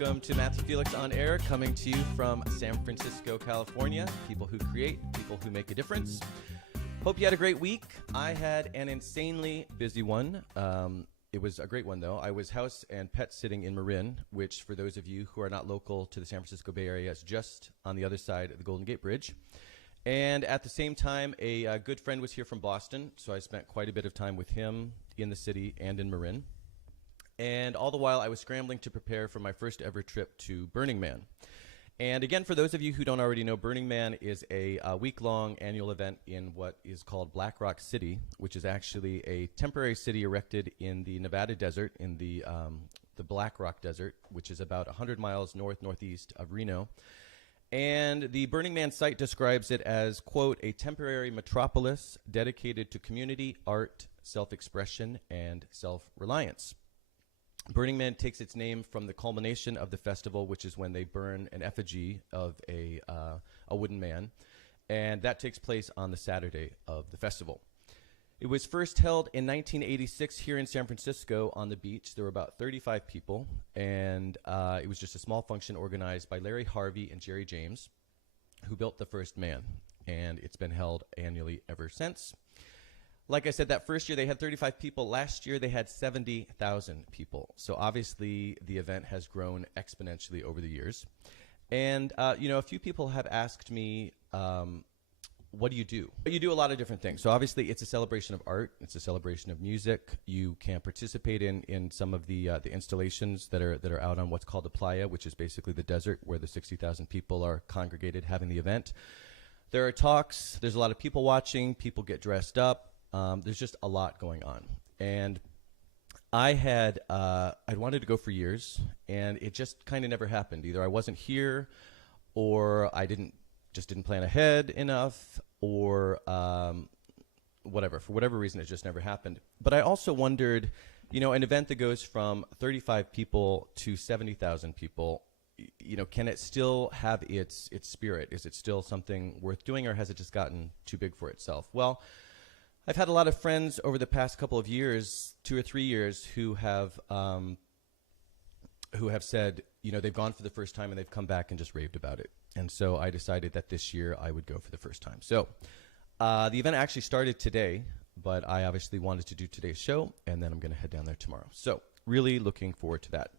Welcome to Matthew Felix on Air, coming to you from San Francisco, California. People who create, people who make a difference. Hope you had a great week. I had an insanely busy one. It was a great one, though. I was house and pet sitting in Marin, which, for those of you who are not local to the San Francisco Bay Area, is just on the other side of the Golden Gate Bridge. And at the same time, a good friend was here from Boston, so I spent quite a bit of time with him in the city and in Marin. And all the while, I was scrambling to prepare for my first ever trip to Burning Man. And again, for those of you who don't already know, Burning Man is a week-long annual event in what is called Black Rock City, which is actually a temporary city erected in the Nevada desert, in the Black Rock Desert, which is about 100 miles northeast of Reno. And the Burning Man site describes it as, quote, a temporary metropolis dedicated to community, art, self-expression, and self-reliance. Burning Man takes its name from the culmination of the festival, which is when they burn an effigy of a wooden man, and that takes place on the Saturday of the festival. It was first held in 1986 here in San Francisco on the beach. There were about 35 people, and it was just a small function organized by Larry Harvey and Jerry James, who built the first man, and it's been held annually ever since. Like I said, that first year they had 35 people. Last year they had 70,000 people. So obviously the event has grown exponentially over the years. And, a few people have asked me, what do you do? You do a lot of different things. So obviously it's a celebration of art. It's a celebration of music. You can participate in some of the installations that are out on what's called the playa, which is basically the desert where the 60,000 people are congregated having the event. There are talks. There's a lot of people watching. People get dressed up. There's just a lot going on. And I'd wanted to go for years, and it just kind of never happened. Either I wasn't here, or I didn't plan ahead enough, or whatever. For whatever reason, it just never happened. But I also wondered, an event that goes from 35 people to 70,000 people, can it still have its spirit? Is it still something worth doing, or has it just gotten too big for itself? Well, I've had a lot of friends over the past couple of years, 2 or 3 years, who have said, they've gone for the first time and they've come back and just raved about it. And so I decided that this year I would go for the first time. So the event actually started today, but I obviously wanted to do today's show, and then I'm going to head down there tomorrow. So really looking forward to that.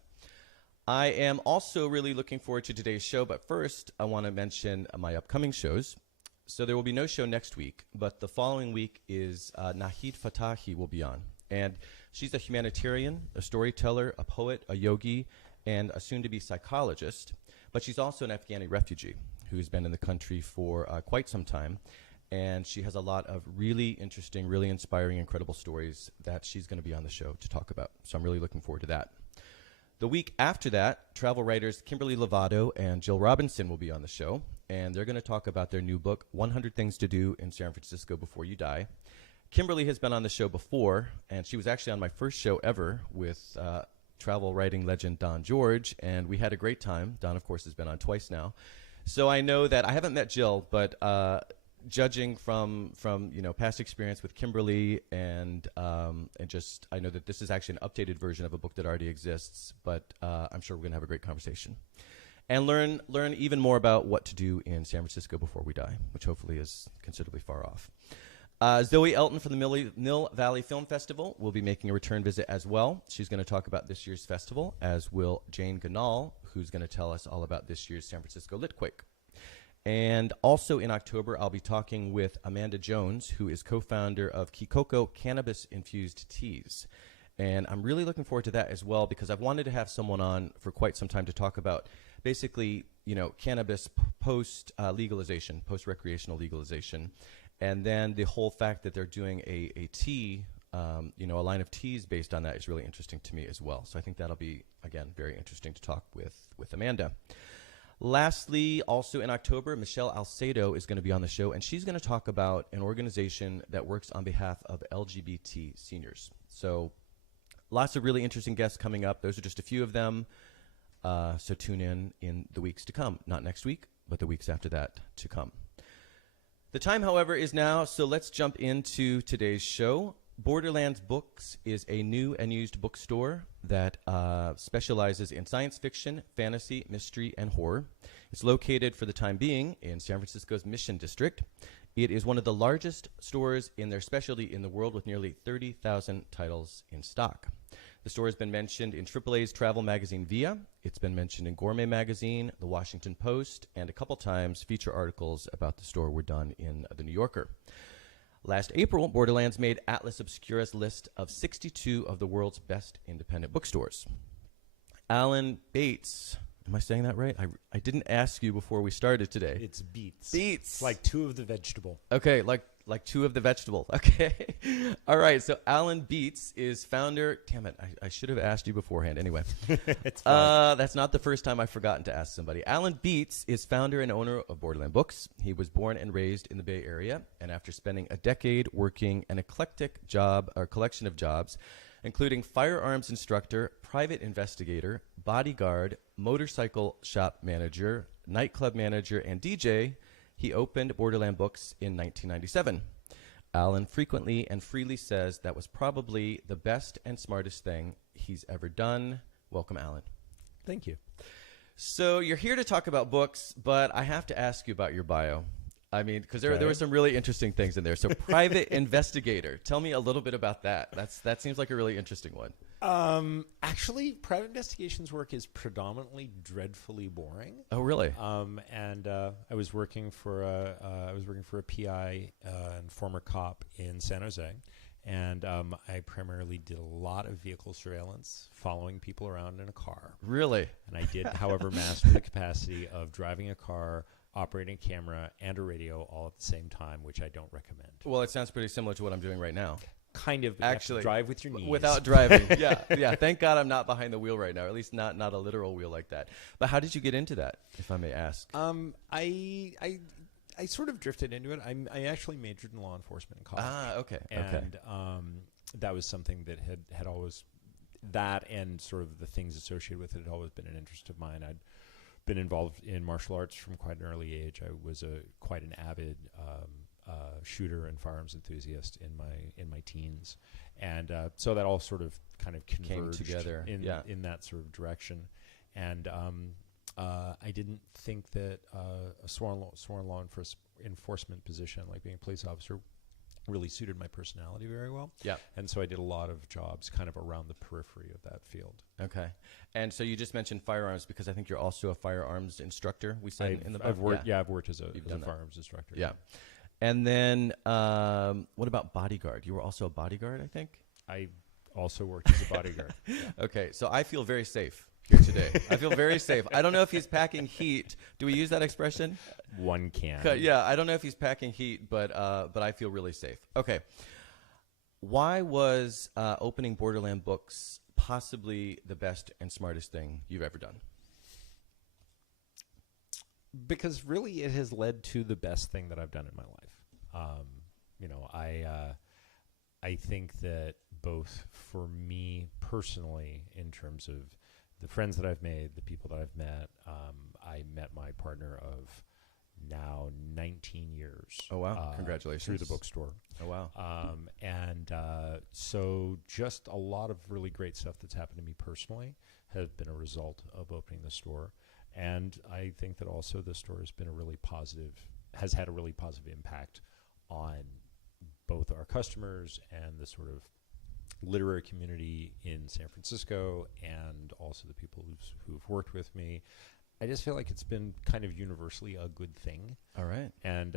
I am also really looking forward to today's show, but first I want to mention my upcoming shows. So there will be no show next week, but the following week is Nahid Fatahi will be on. And she's a humanitarian, a storyteller, a poet, a yogi, and a soon-to-be psychologist. But she's also an Afghani refugee who's been in the country for quite some time. And she has a lot of really interesting, really inspiring, incredible stories that she's going to be on the show to talk about. So I'm really looking forward to that. The week after that, travel writers Kimberly Lovato and Jill Robinson will be on the show, and they're going to talk about their new book, 100 Things to Do in San Francisco Before You Die. Kimberly has been on the show before, and she was actually on my first show ever with travel writing legend Don George, and we had a great time. Don, of course, has been on twice now. So I know that I haven't met Jill, but judging from past experience with Kimberly and just I know that this is actually an updated version of a book that already exists, but I'm sure we're going to have a great conversation and learn even more about what to do in San Francisco before we die, which hopefully is considerably far off. Zoe Elton from the Mill Valley Film Festival will be making a return visit as well. She's going to talk about this year's festival, as will Jane Ganal, who's going to tell us all about this year's San Francisco Litquake. And also in October, I'll be talking with Amanda Jones, who is co-founder of Kikoko Cannabis-Infused Teas. And I'm really looking forward to that as well, because I've wanted to have someone on for quite some time to talk about basically, cannabis post-legalization, post-recreational legalization. And then the whole fact that they're doing a tea, a line of teas based on that is really interesting to me as well. So I think that'll be, again, very interesting to talk with Amanda. Lastly, also in October, Michelle Alcedo is going to be on the show, and she's going to talk about an organization that works on behalf of LGBT seniors. So lots of really interesting guests coming up. Those are just a few of them. So tune in the weeks to come. Not next week, but the weeks after that to come. The time, however, is now, so let's jump into today's show. Borderlands Books is a new and used bookstore that specializes in science fiction, fantasy, mystery, and horror. It's located for the time being in San Francisco's Mission District. It is one of the largest stores in their specialty in the world with nearly 30,000 titles in stock. The store has been mentioned in AAA's travel magazine Via. It's been mentioned in Gourmet Magazine, The Washington Post, and a couple times feature articles about the store were done in The New Yorker. Last April, Borderlands made Atlas Obscura's list of 62 of the world's best independent bookstores. Alan Bates, am I saying that right? I didn't ask you before we started today. It's beets. Beets. Like two of the vegetable. Okay, like two of the vegetable. Okay. All right, so Alan Beets is founder. Damn it, I should have asked you beforehand. Anyway. It's fine. That's not the first time I've forgotten to ask somebody. Alan Beets is founder and owner of Borderlands Books. He was born and raised in the Bay Area, and after spending a decade working an eclectic job or collection of jobs, including firearms instructor, private investigator, bodyguard, motorcycle shop manager, nightclub manager, and DJ, he opened Borderlands Books in 1997. Alan frequently and freely says that was probably the best and smartest thing he's ever done. Welcome, Alan. Thank you. So you're here to talk about books, but I have to ask you about your bio. I mean, because there were some really interesting things in there. So private investigator. Tell me a little bit about that. That seems like a really interesting one. Actually, private investigations work is predominantly dreadfully boring. Oh, really? And I was working for a PI and former cop in San Jose, and I primarily did a lot of vehicle surveillance, following people around in a car. Really? And I did, however, master the capacity of driving a car, operating a camera, and a radio all at the same time, which I don't recommend. Well, it sounds pretty similar to what I'm doing right now. Kind of. Actually, drive with your knees. Without driving. Yeah. Thank God I'm not behind the wheel right now, or at least not a literal wheel like that. But how did you get into that, if I may ask? I sort of drifted into it. I actually majored in law enforcement in college. Ah, okay. And that was something that had always, that and sort of the things associated with it had always been an interest of mine. I'd been involved in martial arts from quite an early age. I was quite an avid shooter and firearms enthusiast in my teens, and so that all sort of kind of converged came together in that sort of direction. And I didn't think that a sworn law enforcement position like being a police officer really suited my personality very well. Yeah. And so I did a lot of jobs kind of around the periphery of that field. Okay. And so you just mentioned firearms because I think you're also a firearms instructor. We said in the book. I've worked as a firearms instructor. Yeah. And then what about bodyguard? You were also a bodyguard, I think? I also worked as a bodyguard. Yeah. Okay. So I feel very safe here today. I feel very safe. I don't know if he's packing heat. Do we use that expression? One can. Yeah, I don't know if he's packing heat, but I feel really safe. Okay. Why was opening Borderlands Books possibly the best and smartest thing you've ever done? Because really it has led to the best thing that I've done in my life. I think that both for me personally, in terms of the friends that I've made, the people that I've met, I met my partner of now 19 years. Oh, wow. Congratulations. Through the bookstore. Oh, wow. So just a lot of really great stuff that's happened to me personally has been a result of opening the store. And I think that also the store has had a really positive impact on both our customers and the sort of literary community in San Francisco, and also the people who've worked with me. I just feel like it's been kind of universally a good thing. All right. And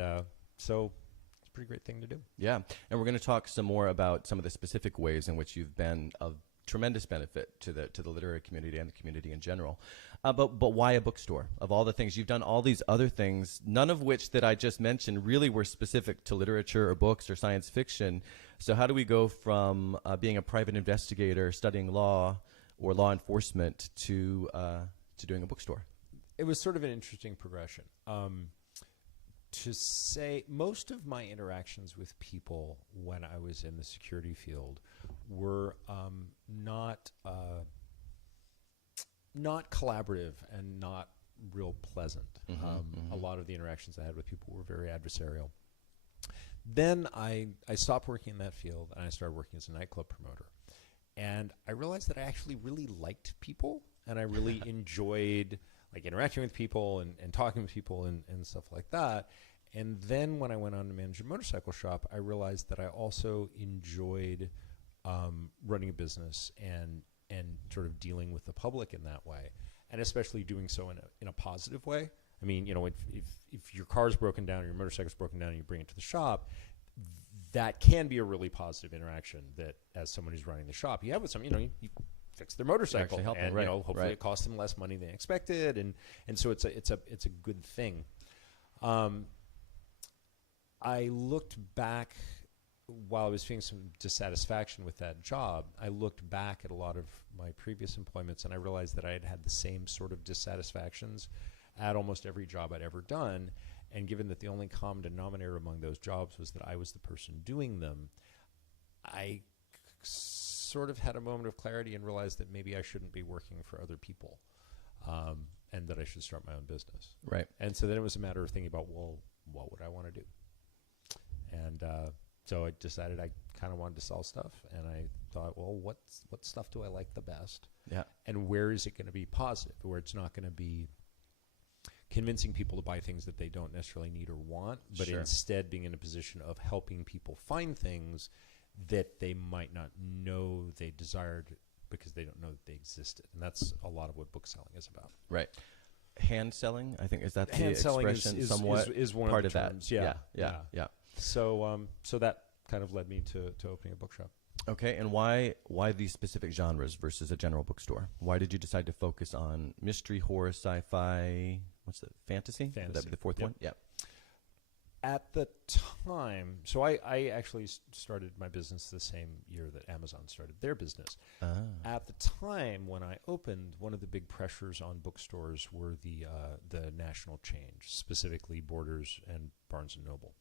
so it's a pretty great thing to do. Yeah. And we're going to talk some more about some of the specific ways in which you've been of tremendous benefit to the literary community and the community in general. But why a bookstore? Of all the things, you've done all these other things, none of which that I just mentioned really were specific to literature or books or science fiction. So how do we go from being a private investigator, studying law or law enforcement to doing a bookstore? It was sort of an interesting progression. To say, most of my interactions with people when I was in the security field were not collaborative and not real pleasant. A lot of the interactions I had with people were very adversarial. Then I stopped working in that field, and I started working as a nightclub promoter. And I realized that I actually really liked people, and I really enjoyed like interacting with people and talking with people and stuff like that. And then when I went on to manage a motorcycle shop, I realized that I also enjoyed running a business and sort of dealing with the public in that way, and especially doing so in a positive way. I mean, if your car's broken down or your motorcycle's broken down and you bring it to the shop, that can be a really positive interaction that as someone who's running the shop, you have with someone, you fix their motorcycle and, right, hopefully it costs them less money than expected. And so it's a good thing. I looked back while I was feeling some dissatisfaction with that job. I looked back at a lot of my previous employments, and I realized that I had had the same sort of dissatisfactions at almost every job I'd ever done. And given that the only common denominator among those jobs was that I was the person doing them, I sort of had a moment of clarity and realized that maybe I shouldn't be working for other people, and that I should start my own business. Right. And so then it was a matter of thinking about, well, what would I want to do? And so I decided I kind of wanted to sell stuff, and I thought, well, what stuff do I like the best? Yeah. And where is it going to be positive, where it's not going to be convincing people to buy things that they don't necessarily need or want, but instead being in a position of helping people find things that they might not know they desired because they don't know that they existed. And that's a lot of what book selling is about. Right. Hand selling, I think, is that the hand selling expression? is somewhat is one part of the of terms. that. Yeah. So that kind of led me to opening a bookshop. Okay, and why these specific genres versus a general bookstore? Why did you decide to focus on mystery, horror, sci-fi? What's the fantasy? Would that be the fourth one? Yeah. At the time, so I actually started my business the same year that Amazon started their business. At the time when I opened, one of the big pressures on bookstores were the national change, specifically Borders and Barnes & Noble.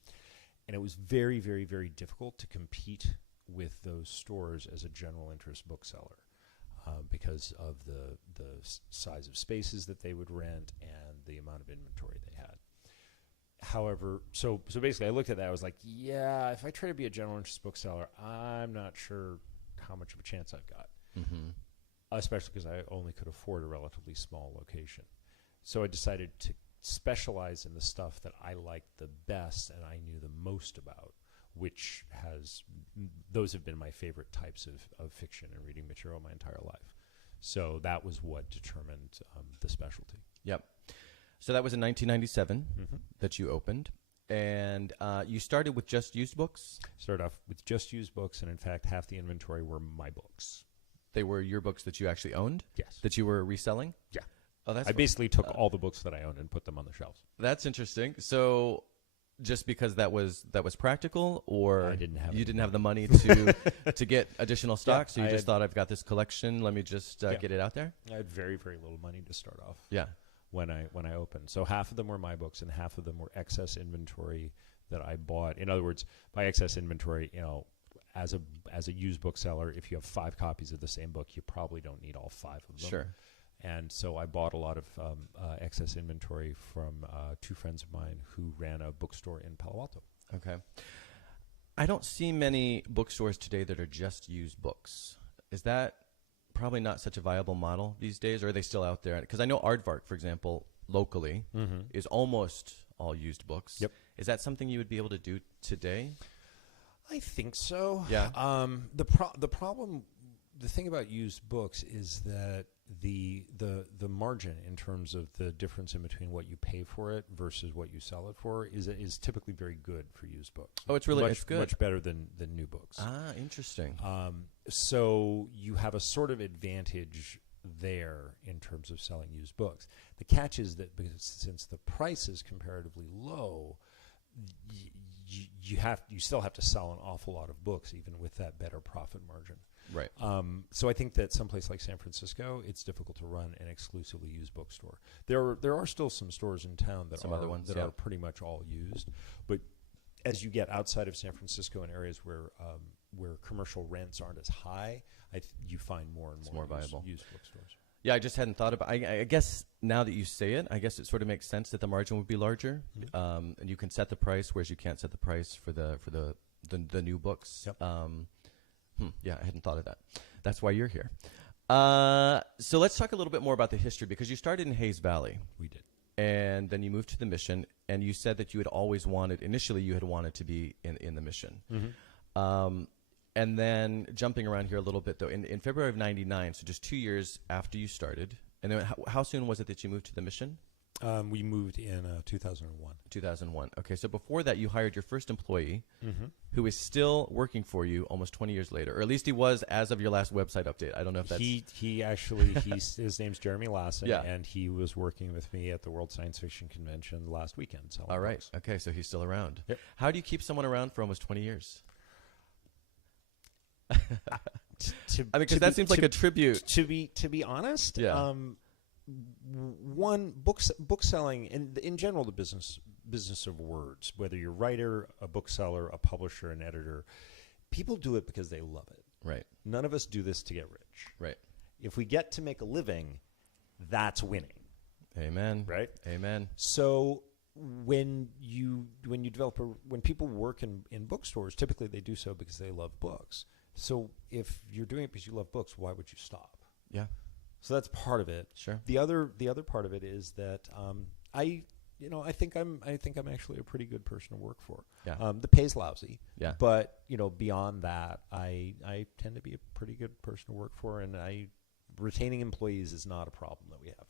And it was very, very, very difficult to compete with those stores as a general interest bookseller because of the size of spaces that they would rent and the amount of inventory they had. However, so basically I looked at that. I was like, yeah, if I try to be a general interest bookseller, I'm not sure how much of a chance I've got, especially because I only could afford a relatively small location. So I decided to specialize in the stuff that I liked the best and I knew the most about, which those have been my favorite types of fiction and reading material my entire life. So that was what determined the specialty. Yep. So that was in 1997 that you opened, and you started with just used books? Started off with just used books, and in fact, half the inventory were my books. They were your books that you actually owned? Yes. That you were reselling? Yeah. Oh, that's I basically took all the books that I owned and put them on the shelves. That's interesting. So just because that was practical, or I didn't have you any didn't have the money to get additional stock, so you just thought, I've got this collection, let me just get it out there? I had very, very little money to start off. Yeah. When I opened. So half of them were my books and half of them were excess inventory that I bought. In other words, by excess inventory, as a used bookseller, if you have 5 copies of the same book, you probably don't need all 5 of them. Sure. And so I bought a lot of excess inventory from 2 friends of mine who ran a bookstore in Palo Alto. Okay. I don't see many bookstores today that are just used books. Is that probably not such a viable model these days, or are they still out there? Because I know Aardvark, for example, locally is almost all used books. Yep. Is that something you would be able to do today? I think so. Yeah. The thing about used books is that the margin in terms of the difference in between what you pay for it versus what you sell it for is typically very good for used books. Oh, it's really it's good. Much better than new books. Ah, interesting. So you have a sort of advantage there in terms of selling used books. The catch is that since the price is comparatively low, you still have to sell an awful lot of books even with that better profit margin. Right. So I think that someplace like San Francisco, it's difficult to run an exclusively used bookstore. There are still some stores in town that are pretty much all used, but as you get outside of San Francisco in areas where commercial rents aren't as high, you find more and more viable used bookstores. Yeah, I just hadn't thought about. I guess now that you say it, I guess it sort of makes sense that the margin would be larger, and you can set the price, whereas you can't set the price for the new books. Yep. Yeah, I hadn't thought of that. That's why you're here. So let's talk a little bit more about the history, because you started in Hayes Valley. We did. And then you moved to the Mission, and you said that you had always wanted, initially you had wanted to be in the Mission. And then jumping around here a little bit, though, in February of 99, so just 2 years after you started, and then how soon was it that you moved to the Mission? We moved in 2001. 2001. Okay, so before that, you hired your first employee, who is still working for you almost 20 years later, or at least he was as of your last website update. I don't know if that's... He actually, his name's Jeremy Lassen, Yeah. and he was working with me at the World Science Fiction Convention last weekend. All right. Books. Okay, so he's still around. Yep. How do you keep someone around for almost 20 years? I mean, because that seems like a tribute. To be honest, Yeah. One book selling in general, the business of words, whether you're a writer, a bookseller, a publisher, an editor, people do it because they love it. Right. None of us do this to get rich. Right. If we get to make a living, that's winning. Amen. Right. Amen. So when people work in bookstores, typically they do so because they love books. So if you're doing it because you love books, why would you stop? Yeah. So that's part of it. Sure. The other part of it is that I think I'm actually a pretty good person to work for. Yeah. The pay's lousy. Yeah. But beyond that, I tend to be a pretty good person to work for, and retaining employees is not a problem that we have.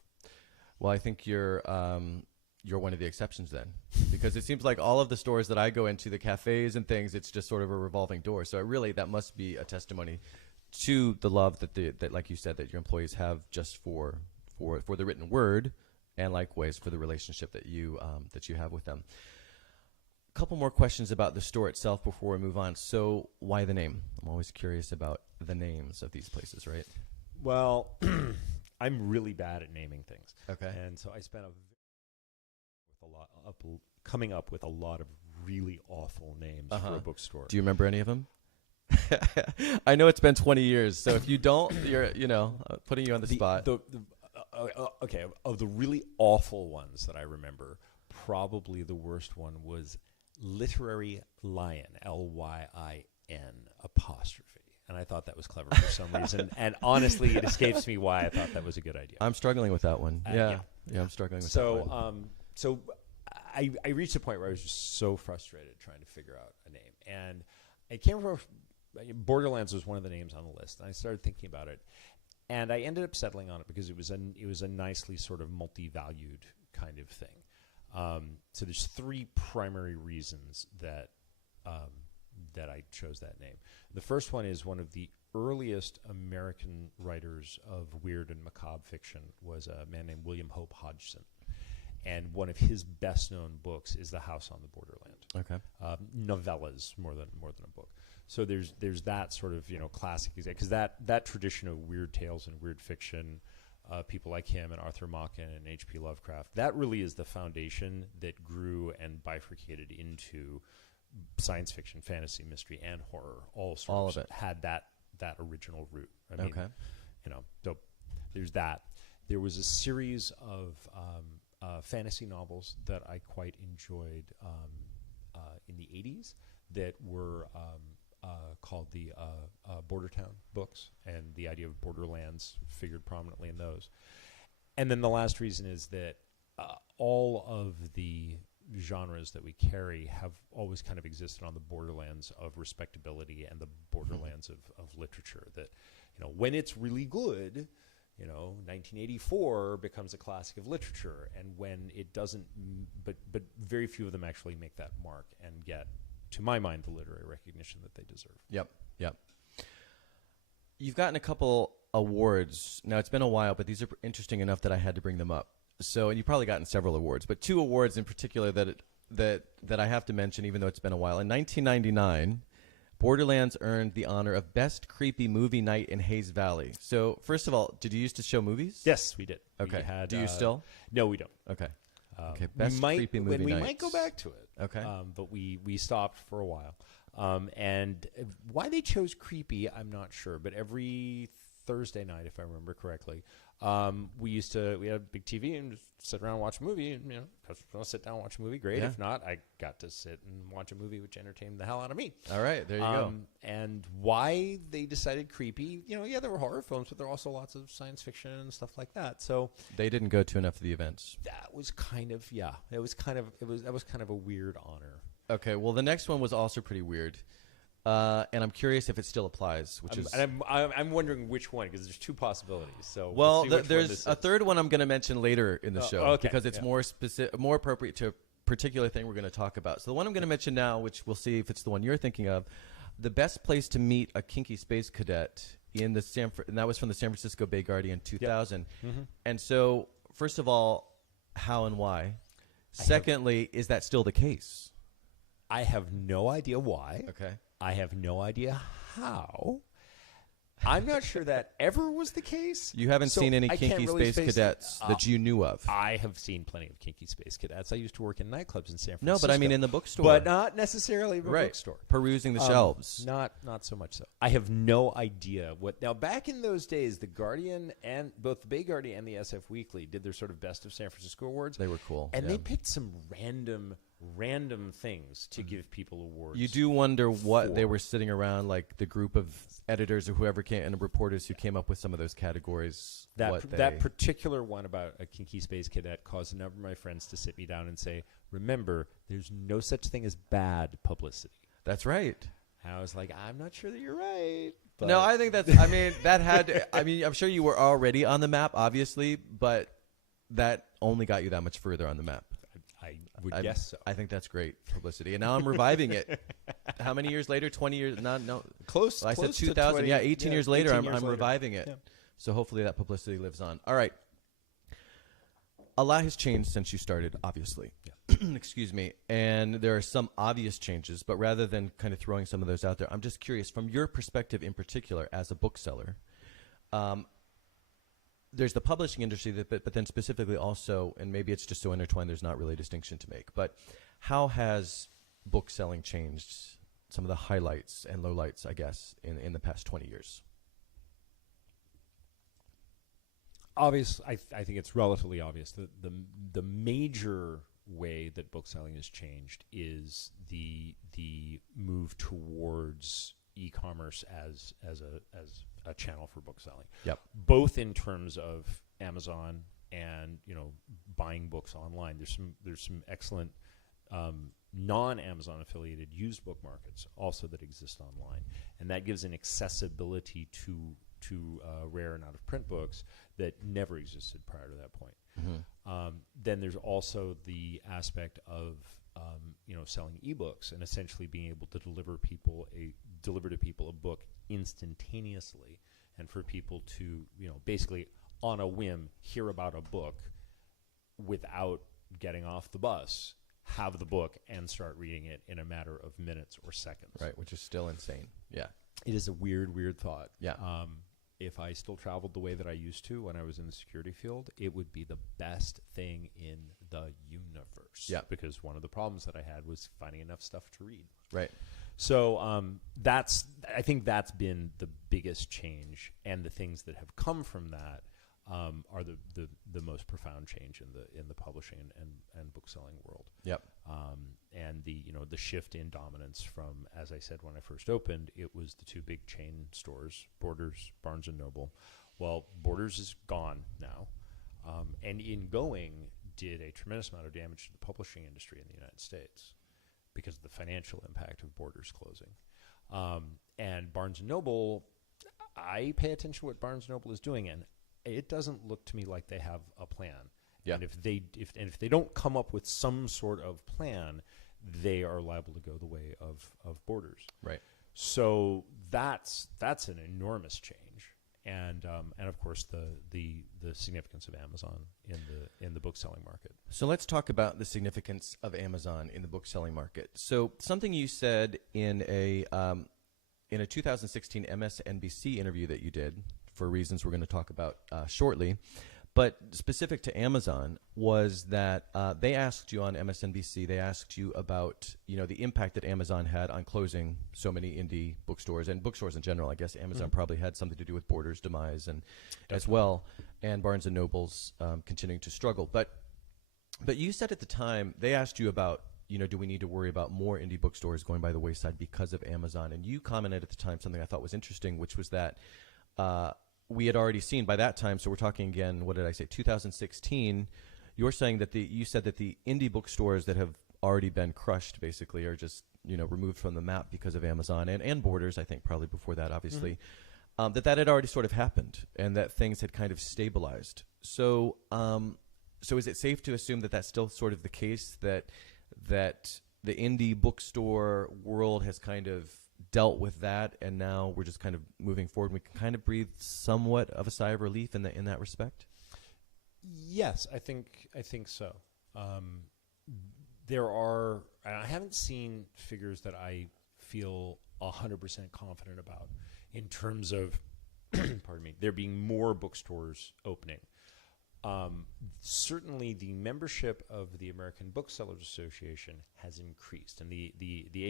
Well, I think you're one of the exceptions then, because it seems like all of the stores that I go into, the cafes and things, it's just sort of a revolving door. So that must be a testimony to the love that like you said, that your employees have just for the written word, and likewise for the relationship that you have with them. A couple more questions about the store itself before we move on. So why the name? I'm always curious about the names of these places, right? Well, I'm really bad at naming things. Okay. And so I spent coming up with a lot of really awful names for a bookstore. Do you remember any of them? I know it's been 20 years, so if you don't, you're putting you on the spot. Okay, of the really awful ones that I remember, probably the worst one was Literary Lion, Lyin apostrophe. And I thought that was clever for some reason. And honestly, it escapes me why I thought that was a good idea. I'm struggling with that one. Yeah, I'm struggling with that one. So I reached a point where I was just so frustrated trying to figure out a name. And I came across Borderlands was one of the names on the list. And I started thinking about it. And I ended up settling on it because it was a nicely sort of multi-valued kind of thing. So there's three primary reasons that I chose that name. The first one is one of the earliest American writers of weird and macabre fiction was a man named William Hope Hodgson. And one of his best-known books is The House on the Borderland. Okay. Novellas more than a book. So there's that sort of classic example, because that tradition of weird tales and weird fiction, people like him and Arthur Machen and H.P. Lovecraft, that really is the foundation that grew and bifurcated into science fiction, fantasy, mystery, and horror. All of it had that original root. I mean, so there's that. There was a series of fantasy novels that I quite enjoyed in the 80s that were called the Bordertown books, and the idea of Borderlands figured prominently in those. And then the last reason is that all of the genres that we carry have always kind of existed on the borderlands of respectability and the borderlands of literature. That when it's really good, 1984 becomes a classic of literature, and when it doesn't, but very few of them actually make that mark and get, to my mind, the literary recognition that they deserve. Yep. You've gotten a couple awards. Now, it's been a while, but these are interesting enough that I had to bring them up. So, and you've probably gotten several awards, but two awards in particular that I have to mention, even though it's been a while. In 1999, Borderlands earned the honor of Best Creepy Movie Night in Hayes Valley. So, first of all, did you used to show movies? Yes, we did. Okay. We had, do you still? No, we don't. Okay. Okay. Best Creepy Movie Night. We might go back to it. Okay. But we stopped for a while. And why they chose creepy, I'm not sure. But every Thursday night, if I remember correctly. We had a big TV and just sit around and watch a movie. And, customers want to sit down and watch a movie, great. Yeah. If not, I got to sit and watch a movie which entertained the hell out of me. All right, there you go. And why they decided creepy, there were horror films, but there were also lots of science fiction and stuff like that. So They didn't go to enough of the events. that was kind of that was kind of a weird honor. Okay, well, the next one was also pretty weird. And I'm curious if it still applies, I'm wondering which one, because there's two possibilities. So well, see which one there's this a is. third one I'm going to mention later in the show okay, because it's more specific, more appropriate to a particular thing we're going to talk about. So the one I'm going to mention now, which we'll see if it's the one you're thinking of, the best place to meet a kinky space cadet and that was from the San Francisco Bay Guardian 2000. Yep. Mm-hmm. And so, first of all, how and why? Secondly, is that still the case? I have no idea why. Okay. I have no idea how. I'm not sure that ever was the case. You haven't seen any I kinky can't really space cadets that you knew of? I have seen plenty of kinky space cadets. I used to work in nightclubs in San Francisco. No, but I mean in the bookstore. But not necessarily in the right. bookstore. Perusing the shelves. Not so much so. I have no idea what. Now, back in those days, the Guardian and both the Bay Guardian and the SF Weekly did their sort of Best of San Francisco awards. They were cool. And they picked some random things to give people awards. You do wonder what they were sitting around, like the group of editors or whoever came and reporters who came up with some of those categories. That particular one about a kinky space cadet caused a number of my friends to sit me down and say, remember, there's no such thing as bad publicity. That's right. And I was like, I'm not sure that you're right. But No, I think that had to, I'm sure you were already on the map, obviously, but that only got you that much further on the map. I would guess so. I think that's great publicity. And now I'm reviving it. How many years later? 20 years? No. Close. I said close to 2000. 20, Yeah, 18 years later, 18 I'm years later. reviving it. Yeah. So hopefully that publicity lives on. All right. A lot has changed since you started, obviously. Yeah. Excuse me. And there are some obvious changes, but rather than kind of throwing some of those out there, I'm just curious, from your perspective in particular as a bookseller, there's the publishing industry, but then specifically also, and maybe it's just so intertwined there's not really a distinction to make, but how has book selling changed, some of the highlights and lowlights, I guess, in the past 20 years? Obvious. I think it's relatively obvious. The major way that book selling has changed is the move towards e-commerce as a channel for book selling. Yep. Both in terms of Amazon and buying books online. There's some excellent non-Amazon affiliated used book markets also that exist online, and that gives an accessibility to rare and out of print books that never existed prior to that point. Mm-hmm. Then there's also the aspect of selling ebooks and essentially being able to deliver to people a book instantaneously, and for people to basically on a whim hear about a book without getting off the bus, have the book and start reading it in a matter of minutes or seconds. Right, which is still insane. Yeah. It is a weird thought. Yeah. If I still traveled the way that I used to when I was in the security field, it would be the best thing in the universe. Yeah. Because one of the problems that I had was finding enough stuff to read. Right. So I think that's been the biggest change, and the things that have come from that are the most profound change in the publishing and book selling world. Yep. And the shift in dominance from, as I said when I first opened, it was the two big chain stores, Borders, Barnes and Noble. Well, Borders is gone now, and in going did a tremendous amount of damage to the publishing industry in the United States because of the financial impact of Borders closing. And Barnes and Noble, I pay attention to what Barnes and Noble is doing, and it doesn't look to me like they have a plan. Yeah. And if they don't come up with some sort of plan, they are liable to go the way of Borders. Right. So that's an enormous change, and of course the significance of Amazon in the book selling market. So let's talk about the significance of Amazon in the book selling market. So something you said in a 2016 MSNBC interview that you did, for reasons we're going to talk about shortly, But specific to Amazon was that they asked you on MSNBC, they asked you about, the impact that Amazon had on closing so many indie bookstores and bookstores in general. I guess Amazon probably had something to do with Borders' demise and as well, and Barnes & Noble's continuing to struggle. But you said at the time, they asked you about, do we need to worry about more indie bookstores going by the wayside because of Amazon? And you commented at the time something I thought was interesting, which was that we had already seen by that time, so we're talking again, what did I say, 2016, you're saying that you said that the indie bookstores that have already been crushed basically are just, removed from the map because of Amazon and Borders, I think probably before that, obviously, that had already sort of happened and that things had kind of stabilized. So is it safe to assume that that's still sort of the case, that the indie bookstore world has kind of dealt with that, and now we're just kind of moving forward? We can kind of breathe somewhat of a sigh of relief in that respect. Yes, I think so. There are, and I haven't seen figures that I feel 100% confident about in terms of, pardon me, there being more bookstores opening. Certainly, the membership of the American Booksellers Association has increased, and the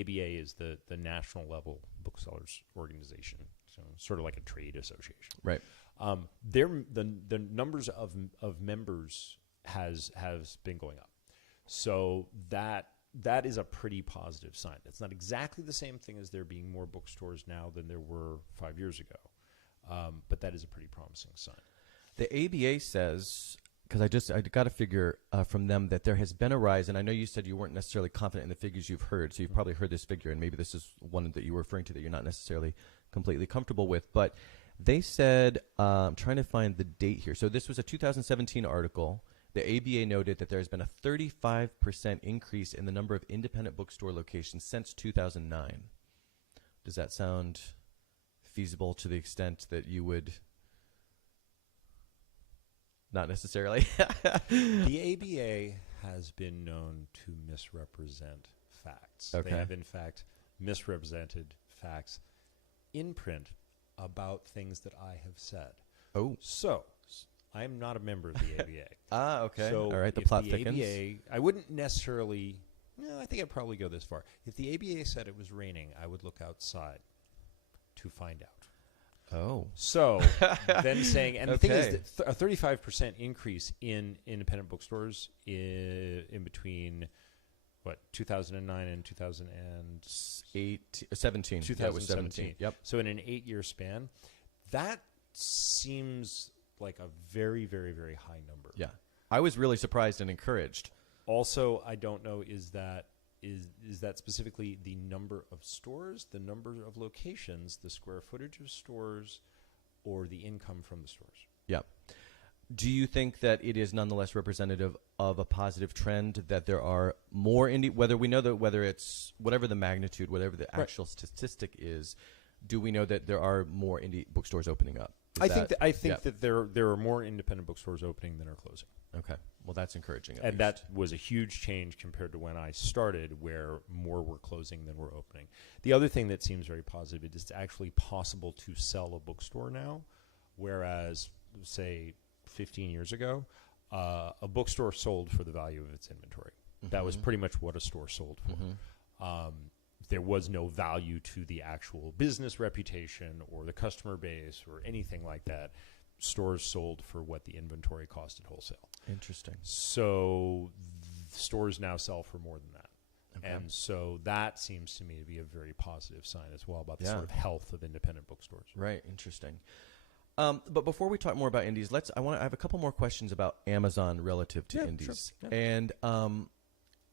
ABA is the national level booksellers organization, so sort of like a trade association. Right. The numbers of members has been going up, so that is a pretty positive sign. It's not exactly the same thing as there being more bookstores now than there were 5 years ago, but that is a pretty promising sign. The ABA says, because I got a figure from them that there has been a rise, and I know you said you weren't necessarily confident in the figures you've heard, so you've probably heard this figure, and maybe this is one that you were referring to that you're not necessarily completely comfortable with, but they said, I'm trying to find the date here. So this was a 2017 article. The ABA noted that there has been a 35% increase in the number of independent bookstore locations since 2009. Does that sound feasible to the extent that you would... Not necessarily. The ABA has been known to misrepresent facts. Okay. They have, in fact, misrepresented facts in print about things that I have said. Oh. So, I am not a member of the ABA. Okay. So all right, the if plot the thickens. ABA, I wouldn't necessarily... No, I think I'd probably go this far. If the ABA said it was raining, I would look outside to find out. Oh. So, then saying, and the thing is that a 35% increase in independent bookstores in between, 2009 and 17. 2017. That was 17. Yep. So in an 8-year span, that seems like a very, very, very high number. Yeah. I was really surprised and encouraged. Also, I don't know, is that specifically the number of stores, the number of locations, the square footage of stores, or the income from the stores? Yeah. Do you think that it is nonetheless representative of a positive trend that there are more indie, whether it's whatever the magnitude, whatever the actual statistic is, do we know that there are more indie bookstores opening up? I think that there are more independent bookstores opening than are closing. Okay. Well, that's encouraging. And that was a huge change compared to when I started, where more were closing than were opening. The other thing that seems very positive, it is actually possible to sell a bookstore now, whereas, say, 15 years ago, a bookstore sold for the value of its inventory. Mm-hmm. That was pretty much what a store sold for. Mm-hmm. There was no value to the actual business reputation or the customer base or anything like that. Stores sold for what the inventory cost at wholesale. Interesting. So stores now sell for more than that. Okay. And so that seems to me to be a very positive sign as well about the sort of health of independent bookstores. Right. Interesting. But before we talk more about indies, I have a couple more questions about Amazon relative to indies. Sure. Yeah. And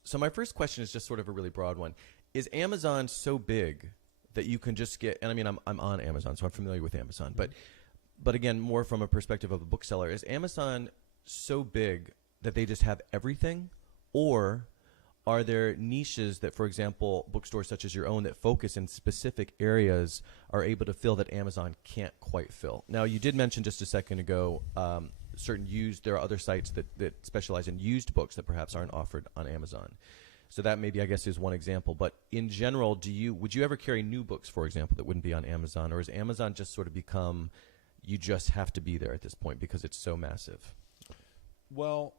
so my first question is just sort of a really broad one. Is Amazon so big that you can just get, and I mean, I'm on Amazon, so I'm familiar with Amazon, but again, more from a perspective of a bookseller, is Amazon so big that they just have everything? Or are there niches that, for example, bookstores such as your own that focus in specific areas are able to fill that Amazon can't quite fill? Now, you did mention just a second ago there are other sites that specialize in used books that perhaps aren't offered on Amazon. So that maybe, I guess, is one example. But in general, would you ever carry new books, for example, that wouldn't be on Amazon? Or is Amazon just sort of become, you just have to be there at this point because it's so massive? Well,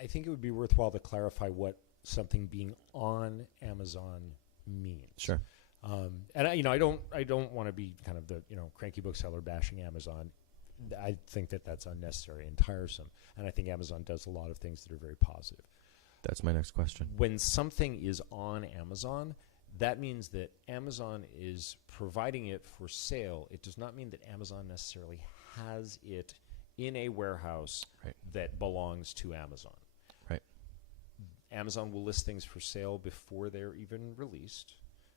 I think it would be worthwhile to clarify what something being on Amazon means. Sure. And I don't want to be kind of the cranky bookseller bashing Amazon. I think that that's unnecessary and tiresome, and I think Amazon does a lot of things that are very positive. That's my next question. When something is on Amazon, that means that Amazon is providing it for sale. It does not mean that Amazon necessarily has it in a warehouse that belongs to Amazon. Right. Amazon will list things for sale before they're even released,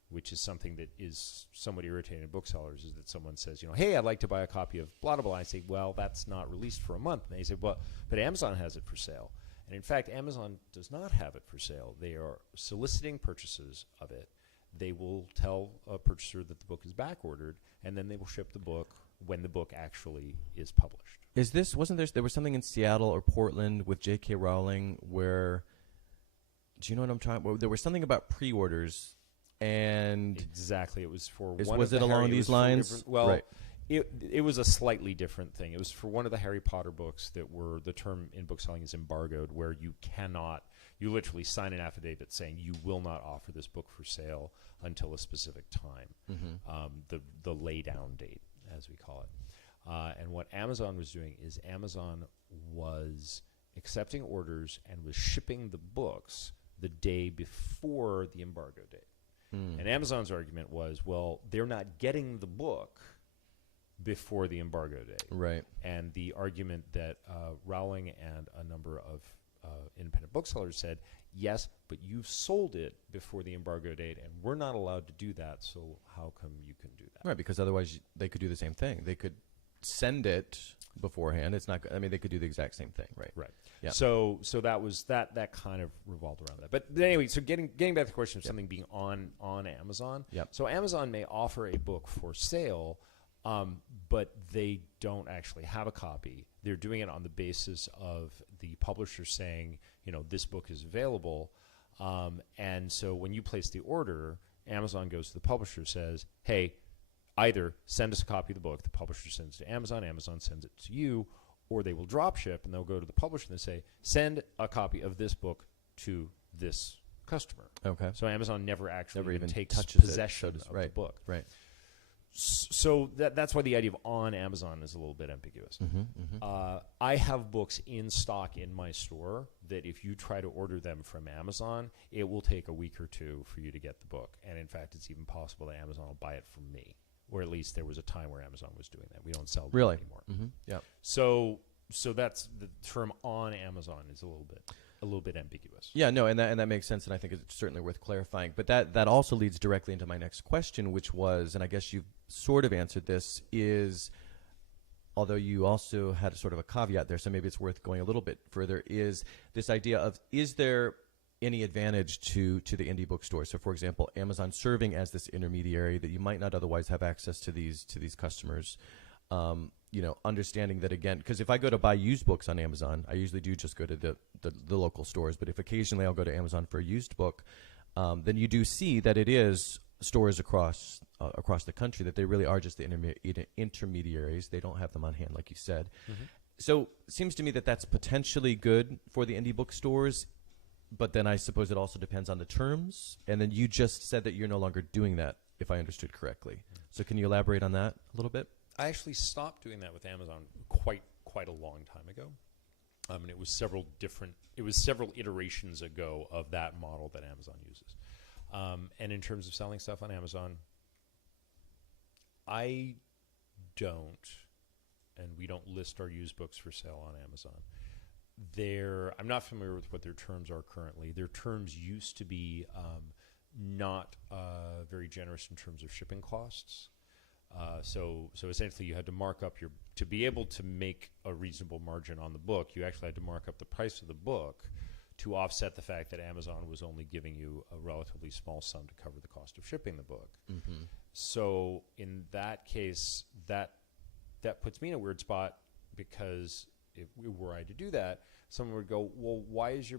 which is something that is somewhat irritating to booksellers, is that someone says, hey, I'd like to buy a copy of blah, blah, blah. I say, well, that's not released for a month. And they say, well, but Amazon has it for sale. And in fact, Amazon does not have it for sale. They are soliciting purchases of it. They will tell a purchaser that the book is back ordered, and then they will ship the book when the book actually is published. There was something in Seattle or Portland with J.K. Rowling where, do you know what I'm talking about? There was something about pre-orders. And exactly, it was for was it along these lines? Well, right. It was a slightly different thing. It was for one of the Harry Potter books that were, the term in bookselling is embargoed, where you literally sign an affidavit saying you will not offer this book for sale until a specific time, the lay down date, as we call it. And what Amazon was doing is Amazon was accepting orders and was shipping the books the day before the embargo date. And Amazon's argument was, well, they're not getting the book before the embargo date. Right. And the argument that Rowling and a number of independent booksellers said, yes, but you've sold it before the embargo date, and we're not allowed to do that, so how come you can do that? Right, because otherwise they could do the same thing. They could send it beforehand. It's not. I mean, they could do the exact same thing, right? Right. Yeah. So that was that kind of revolved around that. But anyway, so getting back to the question of something being on Amazon. Yep. So Amazon may offer a book for sale, but they don't actually have a copy. They're doing it on the basis of the publisher saying, this book is available. And so when you place the order, Amazon goes to the publisher, says, hey, either send us a copy of the book, the publisher sends it to Amazon, Amazon sends it to you, or they will drop ship and they'll go to the publisher and they say, send a copy of this book to this customer. Okay. So Amazon never actually even takes touches possession of the book. Right. So that's why the idea of on Amazon is a little bit ambiguous. I have books in stock in my store that if you try to order them from Amazon, it will take a week or two for you to get the book. And in fact, it's even possible that Amazon will buy it from me. Or at least there was a time where Amazon was doing that. We don't sell them anymore. Yeah. So that's the term on Amazon is a little bit ambiguous. Yeah, no, and that makes sense, and I think it's certainly worth clarifying. But that also leads directly into my next question, which was, and I guess you've sort of answered this, is, although you also had sort of a caveat there, so maybe it's worth going a little bit further, is this idea of, is there any advantage to the indie bookstore? So, for example, Amazon serving as this intermediary that you might not otherwise have access to these customers. Understanding that, again, because if I go to buy used books on Amazon, I usually do just go to the local stores. But if occasionally I'll go to Amazon for a used book, then you do see that it is stores across the country, that they really are just the intermediaries. They don't have them on hand, like you said. So it seems to me that that's potentially good for the indie bookstores. But then I suppose it also depends on the terms. And then you just said that you're no longer doing that, if I understood correctly. So can you elaborate on that a little bit? I actually stopped doing that with Amazon quite a long time ago. And it was several iterations ago of that model that Amazon uses. And in terms of selling stuff on Amazon, I don't, and we don't list our used books for sale on Amazon. I'm not familiar with what their terms are currently. Their terms used to be not very generous in terms of shipping costs. So essentially you had to mark up to be able to make a reasonable margin on the book, you actually had to mark up the price of the book to offset the fact that Amazon was only giving you a relatively small sum to cover the cost of shipping the book. So in that case, that puts me in a weird spot, because if were I to do that, someone would go, well, why is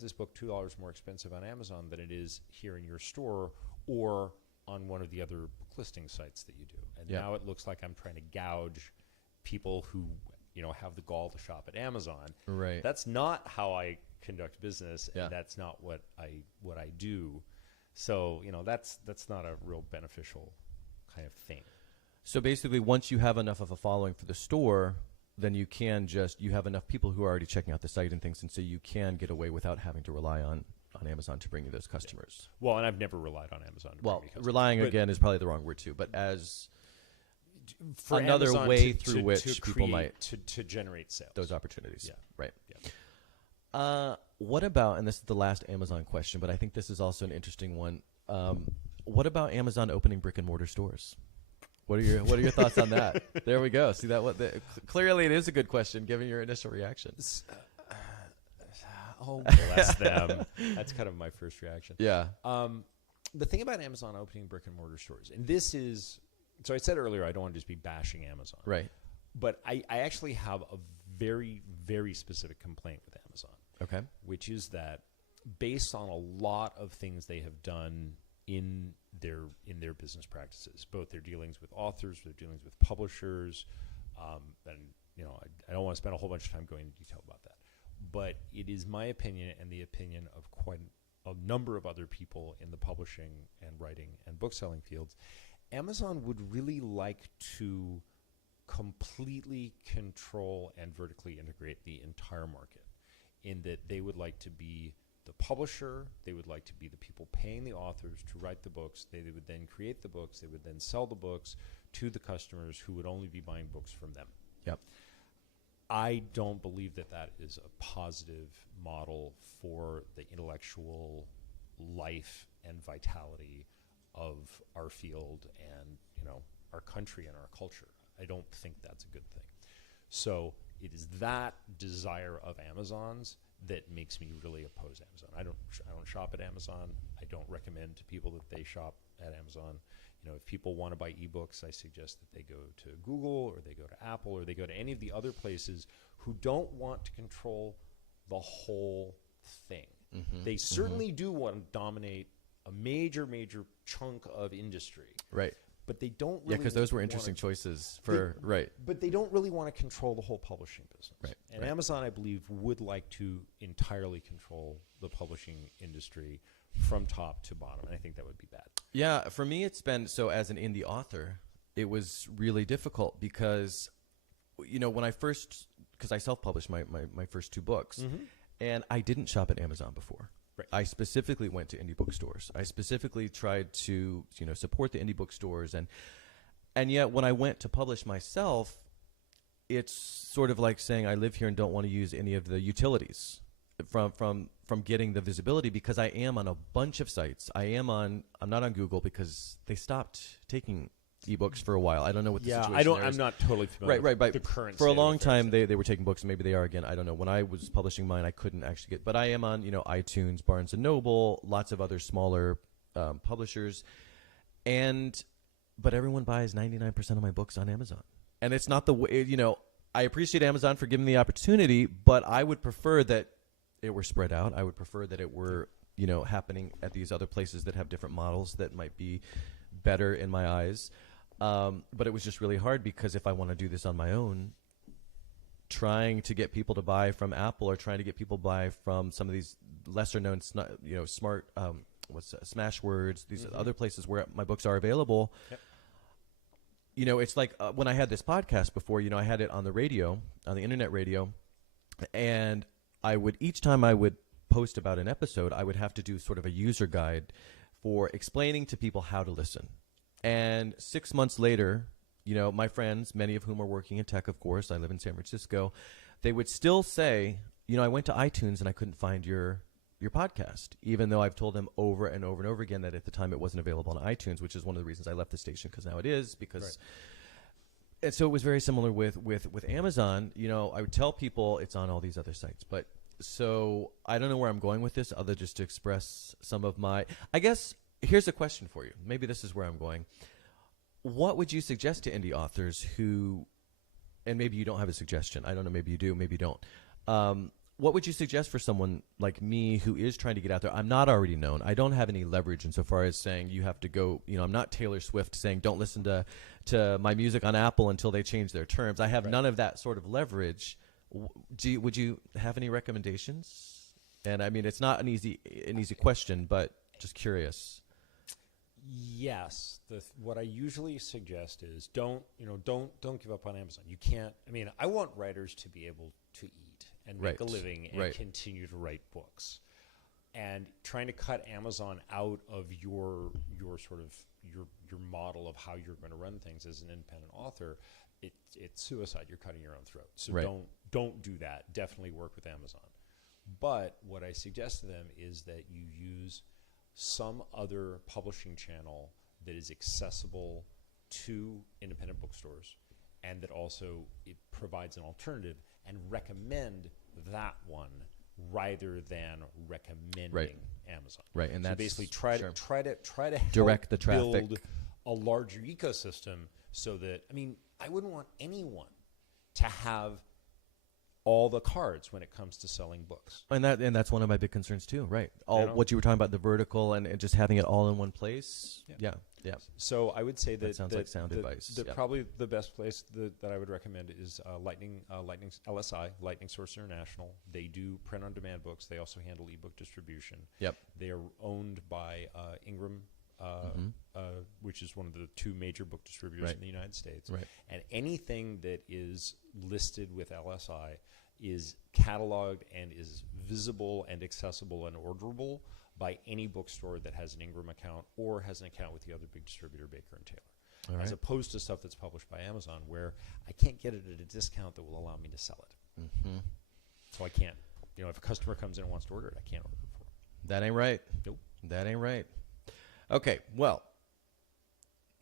this book $2 more expensive on Amazon than it is here in your store or on one of the other book listing sites that you do? And now it looks like I'm trying to gouge people who, have the gall to shop at Amazon. Right. That's not how I conduct business, Yeah. and that's not what I do. So, that's not a real beneficial kind of thing. So basically, once you have enough of a following for the store, then you have enough people who are already checking out the site and things, and so you can get away without having to rely on Amazon to bring you those customers. Well, and I've never relied on Amazon to bring me customers. Relying again is probably the wrong word too, but as for another Amazon way through which people create, might to generate sales, those opportunities. Yeah. Right. Yeah. What about, and this is the last Amazon question, but I think this is also an interesting one. What about Amazon opening brick and mortar stores? What are your thoughts on that? There we go. See that? Clearly, it is a good question, given your initial reaction. Oh, bless them. That's kind of my first reaction. Yeah. The thing about Amazon opening brick and mortar stores, and this is, so I said earlier, I don't want to just be bashing Amazon. Right. But I actually have a very, very specific complaint with Amazon. Okay. Which is that based on a lot of things they have done in their business practices, both their dealings with authors, their dealings with publishers, and I don't want to spend a whole bunch of time going into detail about that. But it is my opinion and the opinion of quite a number of other people in the publishing and writing and bookselling fields, Amazon would really like to completely control and vertically integrate the entire market, in that they would like to be the publisher, they would like to be the people paying the authors to write the books, they would then create the books, they would then sell the books to the customers who would only be buying books from them. Yep. I don't believe that is a positive model for the intellectual life and vitality of our field and our country and our culture. I don't think that's a good thing. So it is that desire of Amazon's that makes me really oppose Amazon. I don't shop at Amazon. I don't recommend to people that they shop at Amazon. If people want to buy ebooks, I suggest that they go to Google or they go to Apple or they go to any of the other places who don't want to control the whole thing. Mm-hmm. They certainly do want to dominate a major, major chunk of industry. Right. But they don't really... Yeah, because those were interesting choices for... right. But they don't really want to control the whole publishing business. Right. And Amazon, I believe, would like to entirely control the publishing industry from top to bottom. And I think that would be bad. Yeah, for me, it's been... So as an indie author, it was really difficult because, when I first... Because I self-published my first 2 books, mm-hmm. and I didn't shop at Amazon before. Right. I specifically went to indie bookstores. I specifically tried to, support the indie bookstores, and yet when I went to publish myself, it's sort of like saying I live here and don't want to use any of the utilities from getting the visibility, because I am on a bunch of sites. I'm not on Google because they stopped taking ebooks for a while. I don't know what the situation is. I'm not totally familiar with the current for a long time they were taking books, and maybe they are again. I don't know. When I was publishing mine, I couldn't actually get, but I am on iTunes, Barnes and Noble, lots of other smaller publishers, but everyone buys 99% of my books on Amazon, and it's not the way. I appreciate Amazon for giving me the opportunity, but I would prefer that it were spread out. I would prefer that it were happening at these other places that have different models that might be better in my eyes. But it was just really hard because if I want to do this on my own, trying to get people to buy from Apple or trying to get people to buy from some of these lesser known, smart, Smashwords, these mm-hmm. other places where my books are available. Yep. It's like when I had this podcast before, I had it on the radio, on the internet radio, and each time I would post about an episode, I would have to do sort of a user guide for explaining to people how to listen. And 6 months later, my friends, many of whom are working in tech, of course, I live in San Francisco, they would still say, I went to iTunes and I couldn't find your podcast, even though I've told them over and over and over again that at the time it wasn't available on iTunes, which is one of the reasons I left the station, because now it is. Right. And so it was very similar with Amazon. I would tell people it's on all these other sites, but so I don't know where I'm going with this, other just to express some of my, I guess. Here's a question for you. Maybe this is where I'm going. What would you suggest to indie authors who, and maybe you don't have a suggestion. I don't know. Maybe you do. Maybe you don't. what would you suggest for someone like me who is trying to get out there? I'm not already known. I don't have any leverage insofar as saying you have to go, I'm not Taylor Swift saying don't listen to my music on Apple until they change their terms. I have none of that sort of leverage. Would you have any recommendations? And I mean, it's not an easy question, but just curious. Yes. What I usually suggest is don't give up on Amazon. You can't. I mean, I want writers to be able to eat and make a living and continue to write books. And trying to cut Amazon out of your sort of your model of how you're going to run things as an independent author, it's suicide. You're cutting your own throat. So don't do that. Definitely work with Amazon. But what I suggest to them is that you use some other publishing channel that is accessible to independent bookstores, and that also it provides an alternative, and recommend that one rather than recommending Amazon. Right, and so that's basically try to help direct the traffic, build a larger ecosystem, so that I wouldn't want anyone to have all the cards when it comes to selling books. And that's one of my big concerns too, right? What you were talking about, the vertical and just having it all in one place. Yeah. So I would say that sounds like sound advice. Probably the best place that I would recommend is Lightning LSI, Lightning Source International. They do print on demand books. They also handle ebook distribution. Yep. They are owned by Ingram, which is one of the two major book distributors in the United States. Right. And anything that is listed with LSI is cataloged and is visible and accessible and orderable by any bookstore that has an Ingram account or has an account with the other big distributor, Baker and Taylor, as opposed to stuff that's published by Amazon, where I can't get it at a discount that will allow me to sell it. Mm-hmm. So I can't, if a customer comes in and wants to order it, I can't order it for them. That ain't right. Nope. That ain't right. Okay, well,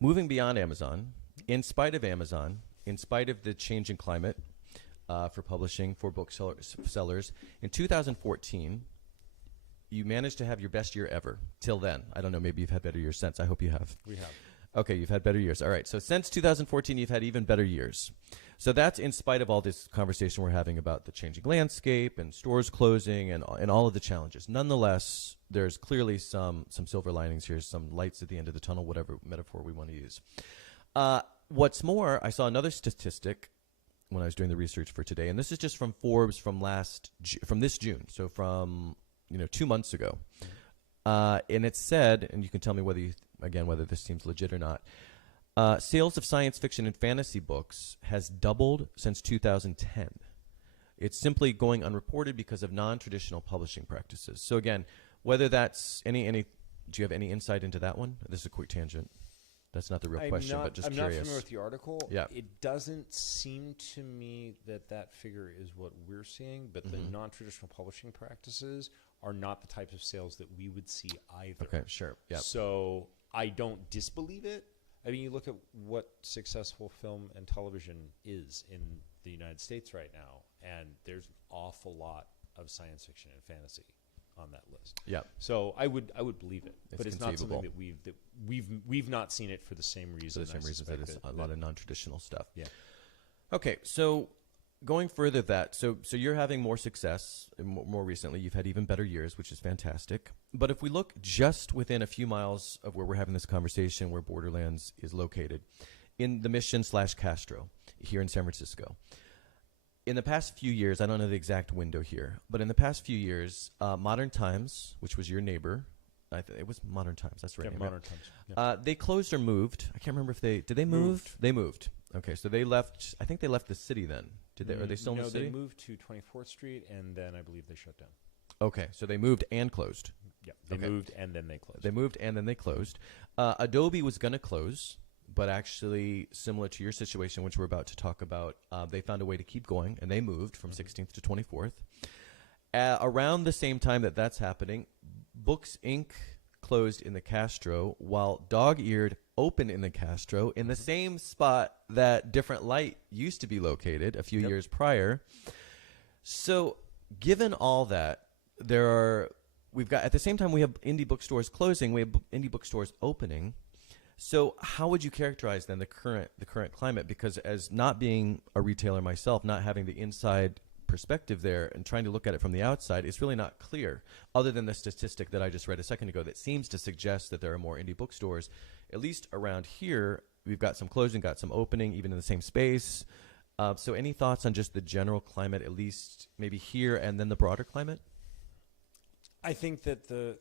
moving beyond Amazon, in spite of Amazon, in spite of the changing climate for publishing for booksellers, in 2014, you managed to have your best year ever. Till then. I don't know, maybe you've had better years since. I hope you have. We have. Okay, you've had better years. All right, so since 2014, you've had even better years. So that's in spite of all this conversation we're having about the changing landscape and stores closing and all of the challenges. Nonetheless, there's clearly some silver linings here, some lights at the end of the tunnel, whatever metaphor we want to use. What's more, I saw another statistic when I was doing the research for today, and this is just from Forbes from this June, so from 2 months ago. And it said, and you can tell me whether this seems legit or not, sales of science fiction and fantasy books has doubled since 2010. It's simply going unreported because of non-traditional publishing practices. So again, whether that's do you have any insight into that one? This is a quick tangent. That's not the real question, but just I'm curious. not familiar with the article. Yeah. It doesn't seem to me that figure is what we're seeing, but the non-traditional publishing practices are not the types of sales that we would see either. Okay, sure. Yeah. So I don't disbelieve it. I mean, you look at what successful film and television is in the United States right now, and there's an awful lot of science fiction and fantasy on that list. Yeah. So I would believe it, but it's not something that we've not seen it for the same reason. For the same reason that it's a lot of non-traditional stuff. Yeah. Okay, so going further so you're having more success more recently. You've had even better years, which is fantastic. But if we look just within a few miles of where we're having this conversation, where Borderlands is located, in the Mission/Castro here in San Francisco, in the past few years, I don't know the exact window here, but in the past few years, Modern Times, which was your neighbor, it was Modern Times, that's right. Yeah, name, Modern right? Times. Yeah. They closed or moved. I can't remember if did they move? Moved. They moved. Okay, so they left. I think they left the city then. Did they? Are they still in the city? No, they moved to 24th Street, and then I believe they shut down. Okay, so they moved and closed. Yeah, they moved and then they closed. They moved and then they closed. Adobe was going to close, but actually, similar to your situation, which we're about to talk about, they found a way to keep going, and they moved from 16th to 24th. Around the same time that's happening, Books Inc. closed in the Castro, while Dog-Eared opened in the Castro in the same spot that Different Light used to be located a few years prior. So, given all that, we've got at the same time we have indie bookstores closing, we have indie bookstores opening. So, how would you characterize then the current climate? Because as not being a retailer myself, not having the inside perspective there and trying to look at it from the outside, it's really not clear, other than the statistic that I just read a second ago that seems to suggest that there are more indie bookstores. At least around here, we've got some closing, got some opening, even in the same space. So any thoughts on just the general climate, at least maybe here, and then the broader climate? I think the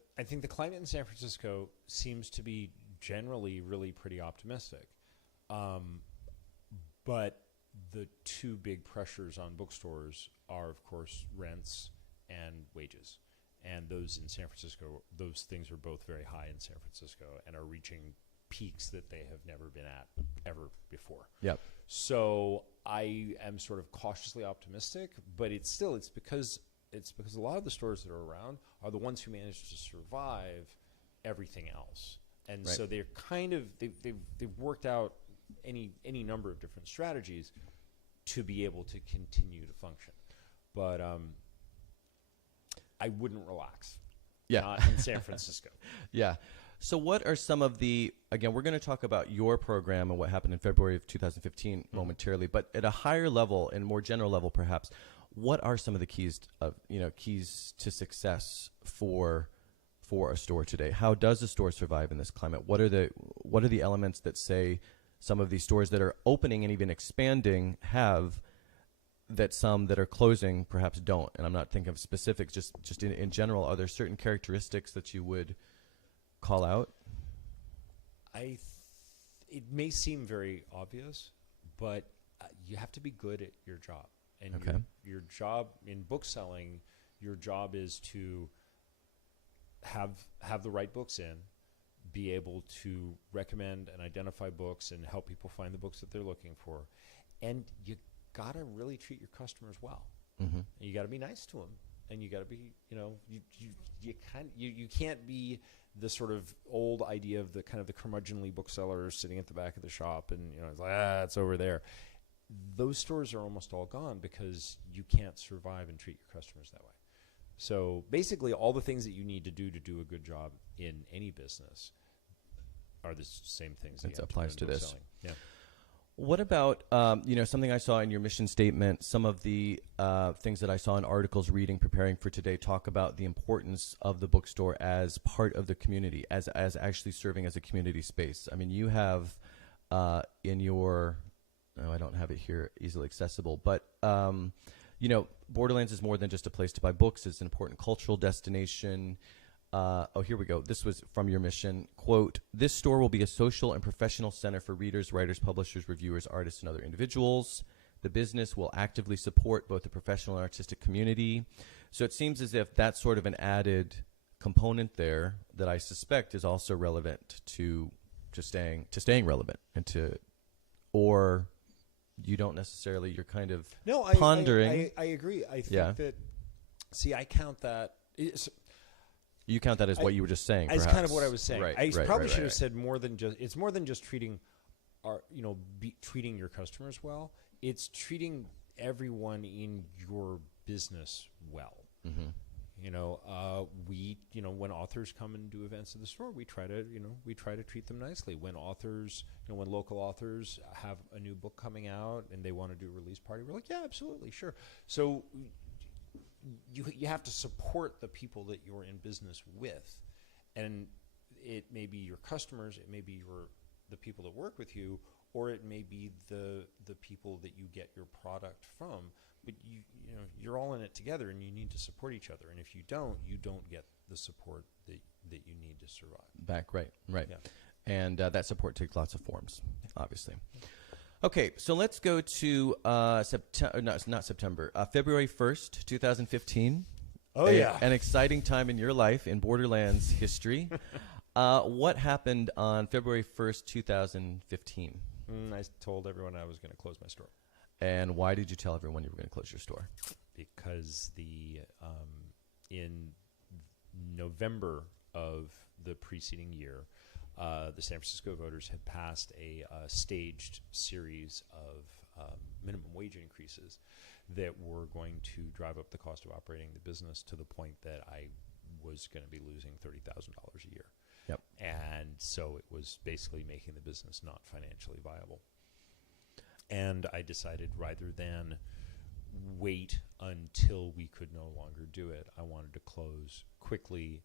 climate in San Francisco seems to be generally really pretty optimistic. But the two big pressures on bookstores are, of course, rents and wages. And those in San Francisco, those things are both very high in San Francisco and are reaching peaks that they have never been at ever before. Yep. So I am sort of cautiously optimistic, but it's because a lot of the stores that are around are the ones who manage to survive everything else. And right. So they're kind of they've worked out any number of different strategies to be able to continue to function. But I wouldn't relax. Yeah. Not in San Francisco. Yeah. So what are some of the, again, we're going to talk about your program and what happened in February of 2015 momentarily, but at a higher level and more general level perhaps, what are some of the keys to success for a store today? How does a store survive in this climate? What are the elements that say some of these stores that are opening and even expanding have that some that are closing perhaps don't? And I'm not thinking of specifics, just in general, are there certain characteristics that you would call out? It may seem very obvious, but you have to be good at your job. And okay. your job in bookselling, your job is to have the right books in, be able to recommend and identify books and help people find the books that they're looking for. And you got to really treat your customers well. Mm-hmm. You got to be nice to them. And you got to be, you can't be the sort of old idea of the kind of the curmudgeonly bookseller sitting at the back of the shop and, it's like, it's over there. Those stores are almost all gone because you can't survive and treat your customers that way. So basically all the things that you need to do a good job in any business are the same things that applies to this. Yeah. What about, something I saw in your mission statement, some of the things that I saw in articles reading, preparing for today, talk about the importance of the bookstore as part of the community, as actually serving as a community space. I mean, you have in your, I don't have it here easily accessible, but, Borderlands is more than just a place to buy books. It's an important cultural destination. Here we go. This was from your mission. Quote, "This store will be a social and professional center for readers, writers, publishers, reviewers, artists, and other individuals. The business will actively support both the professional and artistic community." So it seems as if that's sort of an added component there that I suspect is also relevant to staying relevant and or you don't necessarily, you're kind of pondering. I agree. I think that, I count that. You count that as what you were just saying, as perhaps. kind of what I was saying. Right, I probably should have right. said more than just. It's more than just treating treating your customers well. It's treating everyone in your business well. Mm-hmm. When authors come and do events at the store, we try to treat them nicely. When authors, when local authors have a new book coming out and they want to do a release party, we're like, yeah, absolutely, sure. So you have to support the people that you're in business with, and it may be your customers, it may be the people that work with you, or it may be the people that you get your product from. But you're all in it together, and you need to support each other. And if you don't get the support that you need to survive. Back, right. Yeah. And that support takes lots of forms, obviously. Okay, so let's go to September. No, it's not September. February 1st, 2015. Oh, yeah. An exciting time in your life in Borderlands history. What happened on February 1st, 2015? I told everyone I was going to close my store. And why did you tell everyone you were going to close your store? Because in November of the preceding year, the San Francisco voters had passed a staged series of minimum wage increases that were going to drive up the cost of operating the business to the point that I was going to be losing $30,000 a year. Yep. And so it was basically making the business not financially viable. And I decided rather than wait until we could no longer do it. I wanted to close quickly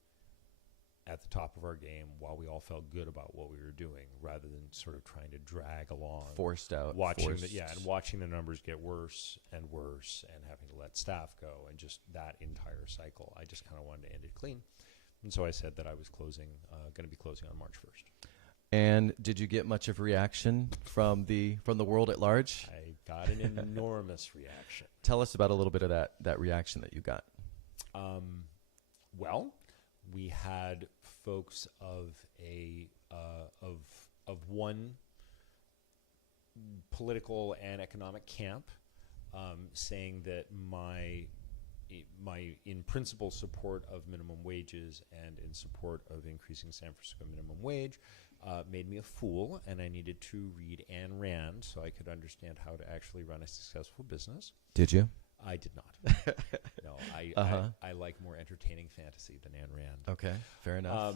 at the top of our game while we all felt good about what we were doing, rather than sort of trying to drag along. Forced out. Watching the numbers get worse and worse, and having to let staff go, and just that entire cycle. I just kind of wanted to end it clean. And so I said that I was going to be closing on March 1st. And did you get much of a reaction from the world at large? I got an enormous reaction. Tell us about a little bit of that reaction that you got. Well, we had folks of one political and economic camp saying that my in principle support of minimum wages and in support of increasing San Francisco minimum wage made me a fool, and I needed to read Ayn Rand so I could understand how to actually run a successful business. Did you? I did not. No, I like more entertaining fantasy than Ayn Rand. Okay, fair enough.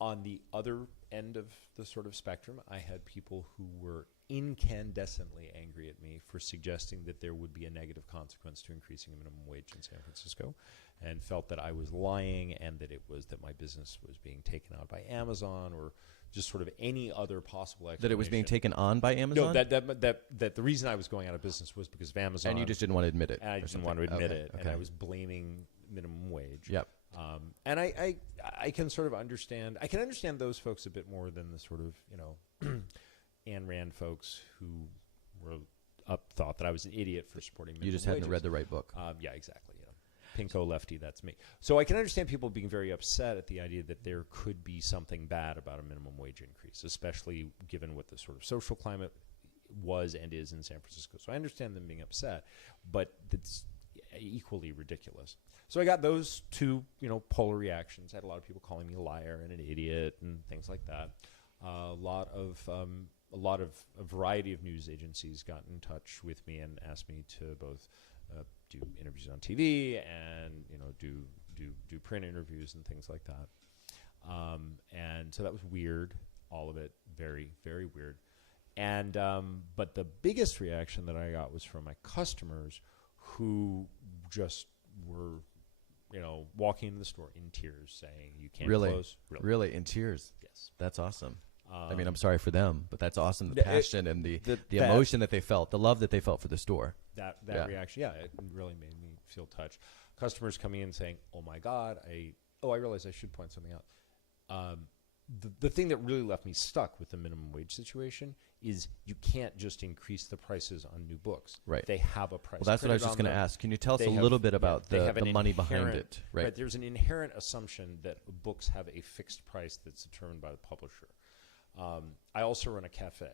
On the other end of the sort of spectrum, I had people who were incandescently angry at me for suggesting that there would be a negative consequence to increasing minimum wage in San Francisco, and felt that I was lying, and that it was that my business was being taken out by Amazon, or just sort of any other possible explanation. That it was being taken on by Amazon? No, that the reason I was going out of business was because of Amazon. And you just didn't want to admit it? And I didn't want to admit it, okay. and I was blaming minimum wage. Yep. And I can sort of understand. I can understand those folks a bit more than the sort of, Ayn Rand folks who were thought that I was an idiot for supporting minimum wages. You just hadn't read the right book. Yeah, exactly. Pinko lefty, that's me. So I can understand people being very upset at the idea that there could be something bad about a minimum wage increase, especially given what the sort of social climate was and is in San Francisco. So I understand them being upset, but it's equally ridiculous. So I got those two, polar reactions. I had a lot of people calling me a liar and an idiot and things like that. A variety of news agencies got in touch with me and asked me to both do interviews on TV and do print interviews and things like that. And so that was weird. All of it very, very weird. And but the biggest reaction that I got was from my customers, who just were walking into the store in tears, saying, "You can't close." Really, in tears. Yes, that's awesome. I mean, I'm sorry for them, but that's awesome. The passion and the that emotion that they felt, the love that they felt for the store. That reaction, it really made me feel touched. Customers coming in saying, "Oh my God, I realized I should point something out." The thing that really left me stuck with the minimum wage situation is you can't just increase the prices on new books. Right. They have a price. Well, that's what I was just going to ask. Can you tell us a little bit about the money behind it? Right. There's an inherent assumption that books have a fixed price that's determined by the publisher. I also run a cafe.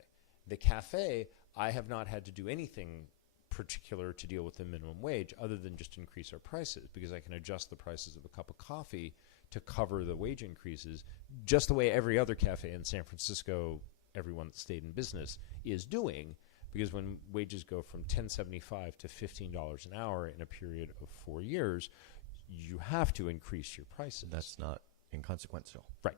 The cafe, I have not had to do anything particular to deal with the minimum wage other than just increase our prices, because I can adjust the prices of a cup of coffee to cover the wage increases, just the way every other cafe in San Francisco, everyone that stayed in business, is doing. Because when wages go from $10.75 to $15 an hour in a period of 4 years, you have to increase your prices. That's not inconsequential. Right.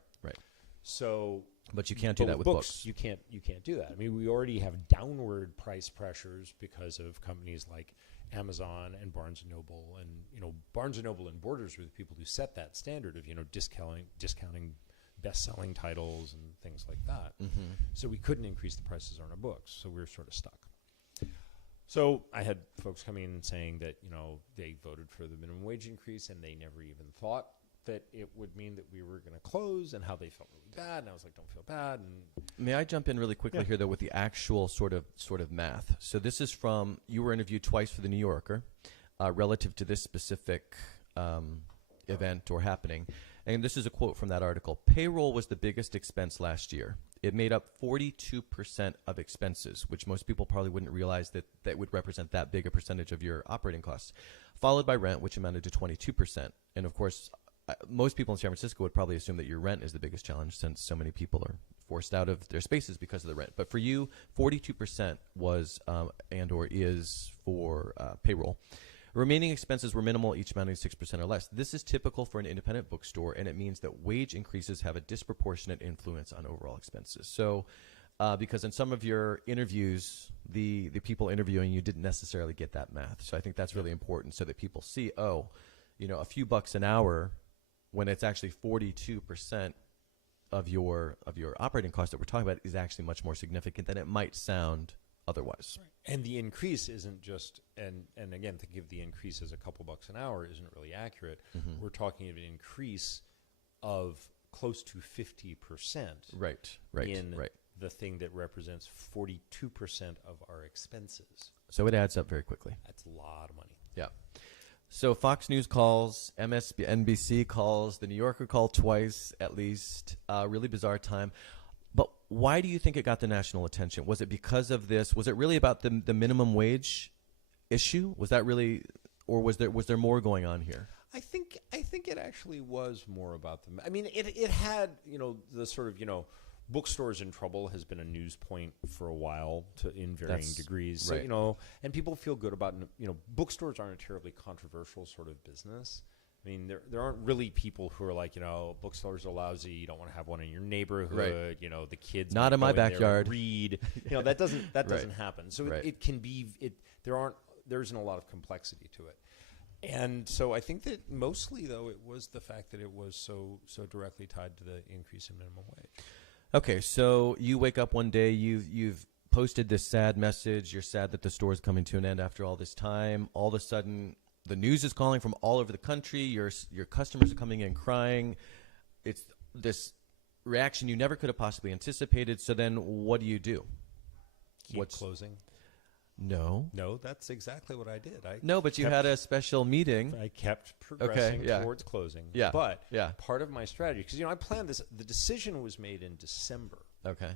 So, but you can't do that with books. You can't do that. I mean, we already have downward price pressures because of companies like Amazon and Barnes & Noble, and Barnes & Noble and Borders were the people who set that standard of discounting best-selling titles and things like that. Mm-hmm. So we couldn't increase the prices on our books, so we were sort of stuck. So I had folks coming in and saying that they voted for the minimum wage increase and they never even thought that it would mean that we were going to close, and how they felt really bad. And I was like, don't feel bad. And may I jump in really quickly here, though, with the actual sort of math? So this is from, you were interviewed twice for The New Yorker relative to this specific event or happening. And this is a quote from that article. Payroll was the biggest expense last year. It made up 42% of expenses, which most people probably wouldn't realize that would represent that big a percentage of your operating costs, followed by rent, which amounted to 22%. And, of course, most people in San Francisco would probably assume that your rent is the biggest challenge, since so many people are forced out of their spaces because of the rent. But for you, 42% was and or is for payroll. Remaining expenses were minimal, each amounting to 6% or less. This is typical for an independent bookstore, and it means that wage increases have a disproportionate influence on overall expenses. So because in some of your interviews, the people interviewing you didn't necessarily get that math. So I think that's really important so that people see, a few bucks an hour when it's actually 42% of your operating cost that we're talking about is actually much more significant than it might sound otherwise. Right. And the increase isn't just, and again, to give the increase as a couple bucks an hour isn't really accurate. Mm-hmm. We're talking of an increase of close to 50%. Right. In the thing that represents 42% of our expenses. So it adds up very quickly. That's a lot of money. Yeah. So Fox News calls, MSNBC calls, The New Yorker called twice at least. Really bizarre time. But why do you think it got the national attention? Was it because of this? Was it really about the minimum wage issue? Was that really, or was there more going on here? I think it actually was more about them. I mean, it had, the sort of, Bookstores in trouble has been a news point for a while in varying degrees. Right. So, and people feel good about, bookstores aren't a terribly controversial sort of business. I mean, there aren't really people who are like, bookstores are lousy. You don't want to have one in your neighborhood. Right. The kids not in my backyard. Read. That doesn't doesn't happen. So right. it can be there isn't a lot of complexity to it. And so I think that mostly though it was the fact that it was so directly tied to the increase in minimum wage. Okay, so you wake up one day, you've posted this sad message. You're sad that the store is coming to an end after all this time. All of a sudden, the news is calling from all over the country. Your customers are coming in crying. It's this reaction you never could have possibly anticipated. So then what do you do? Keep closing? No, that's exactly what I did. No, but you had a special meeting. I kept progressing towards closing. Yeah. But part of my strategy, because I planned this, the decision was made in December. Okay.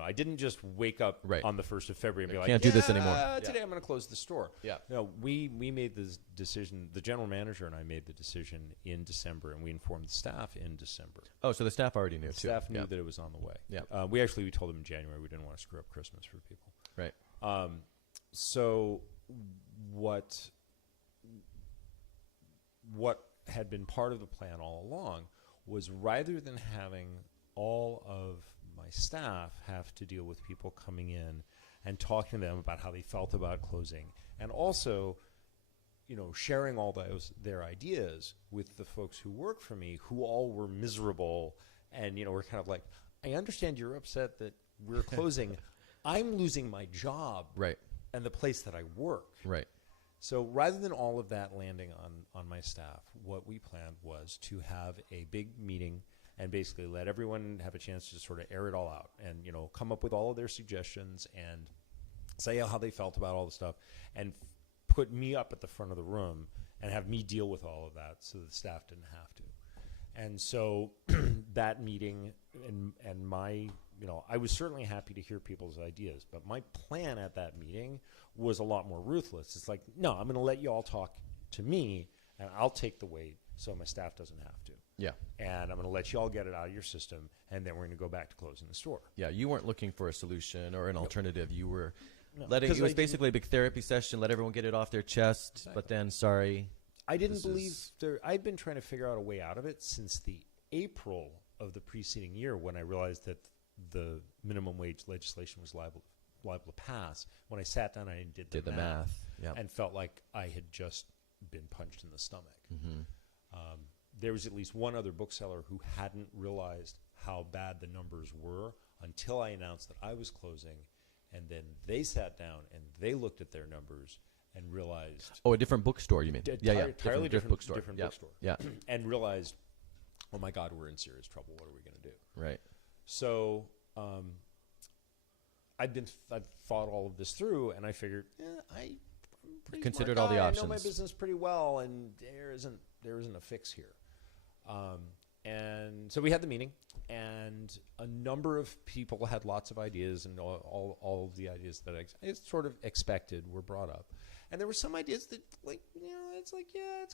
I didn't just wake up on the 1st of February and be like, can't do this anymore. Today I'm going to close the store. Yeah. No, we made the decision, the general manager and I made the decision in December, and we informed the staff in December. Oh, so the staff already knew, the too. Staff knew that it was on the way. Yeah. We told them in January we didn't want to screw up Christmas for people. Right. So what had been part of the plan all along was, rather than having all of my staff have to deal with people coming in and talking to them about how they felt about closing, and also sharing all their ideas with the folks who work for me, who all were miserable and were kind of like, I understand you're upset that we're closing. I'm losing my job. Right. And the place that I work. Right. So rather than all of that landing on my staff, what we planned was to have a big meeting and basically let everyone have a chance to sort of air it all out and, come up with all of their suggestions and say how they felt about all the stuff, and put me up at the front of the room and have me deal with all of that so the staff didn't have to. And so that meeting and my, I was certainly happy to hear people's ideas, but my plan at that meeting was a lot more ruthless. It's like, no, I'm going to let you all talk to me, and I'll take the weight so my staff doesn't have to. Yeah. And I'm going to let you all get it out of your system, and then we're going to go back to closing the store. Yeah, you weren't looking for a solution or an alternative. You were it was basically a big therapy session, let everyone get it off their chest, exactly. But then, sorry. I didn't believe I'd been trying to figure out a way out of it since the April of the preceding year, when I realized that the minimum wage legislation was liable to pass. When I sat down and did the math. Yep. And felt like I had just been punched in the stomach. Mm-hmm. There was at least one other bookseller who hadn't realized how bad the numbers were until I announced that I was closing, and then they sat down and they looked at their numbers and realized... Oh, a different bookstore, you mean? Entirely different bookstore. Yeah. And realized, oh my God, we're in serious trouble. What are we going to do? Right. So I'd thought all of this through, and I figured, I'm pretty considered smart all the guy. options. I know my business pretty well, and there isn't a fix here. And so we had the meeting, and a number of people had lots of ideas, and all of the ideas that I sort of expected were brought up. And there were some ideas that, it's like, yeah, it's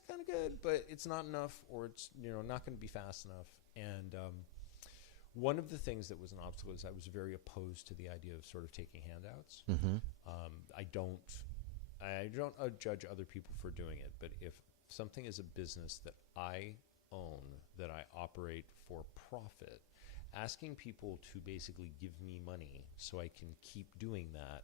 kind of good, but it's not enough, or it's, not going to be fast enough. And one of the things that was an obstacle is I was very opposed to the idea of sort of taking handouts. Mm-hmm. I don't judge other people for doing it, but if something is a business that I own, that I operate for profit, asking people to basically give me money so I can keep doing that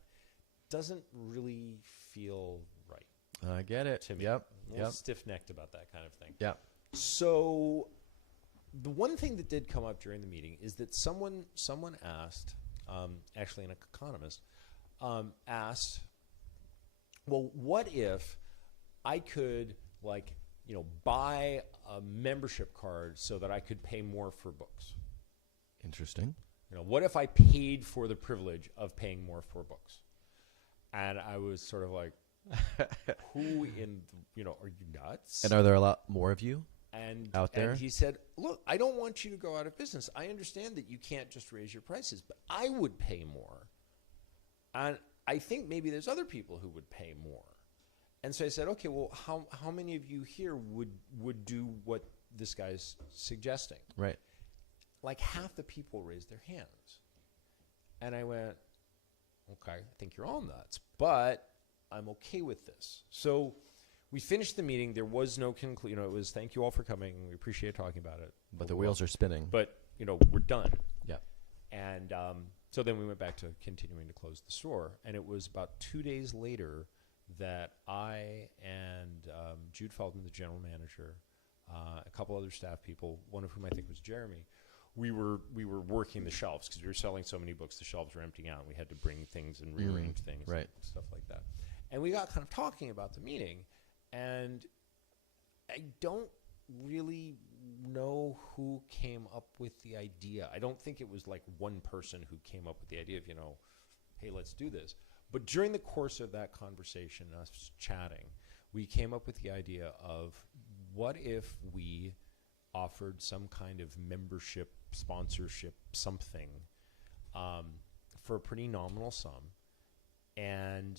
doesn't really feel right I get it. to me. Yep. A little stiff-necked about that kind of thing. Yep. So the one thing that did come up during the meeting is that someone asked, actually an economist, asked, well, what if I could, buy a membership card so that I could pay more for books? Interesting. What if I paid for the privilege of paying more for books? And I was sort of like, who are you nuts? And are there a lot more of you out there? And he said, look, I don't want you to go out of business. I understand that you can't just raise your prices, but I would pay more. And I think maybe there's other people who would pay more. And so I said, okay, well, how many of you here would do what this guy's suggesting? Right. Like half the people raised their hands. And I went, okay, I think you're all nuts, but I'm okay with this. So we finished the meeting. There was no conclusion. It was thank you all for coming. We appreciate talking about it. But the wheels are spinning. But, we're done. Yeah. And so then we went back to continuing to close the store. And it was about 2 days later that I and Jude Feldman, the general manager, a couple other staff people, one of whom I think was Jeremy, we were working the shelves because we were selling so many books. The shelves were emptying out. And we had to bring things and rearrange things, right, and stuff like that. And we got kind of talking about the meeting, and I don't really know who came up with the idea. I don't think it was like one person who came up with the idea of, hey, let's do this. But during the course of that conversation, us chatting, we came up with the idea of what if we offered some kind of membership, sponsorship, something for a pretty nominal sum. And,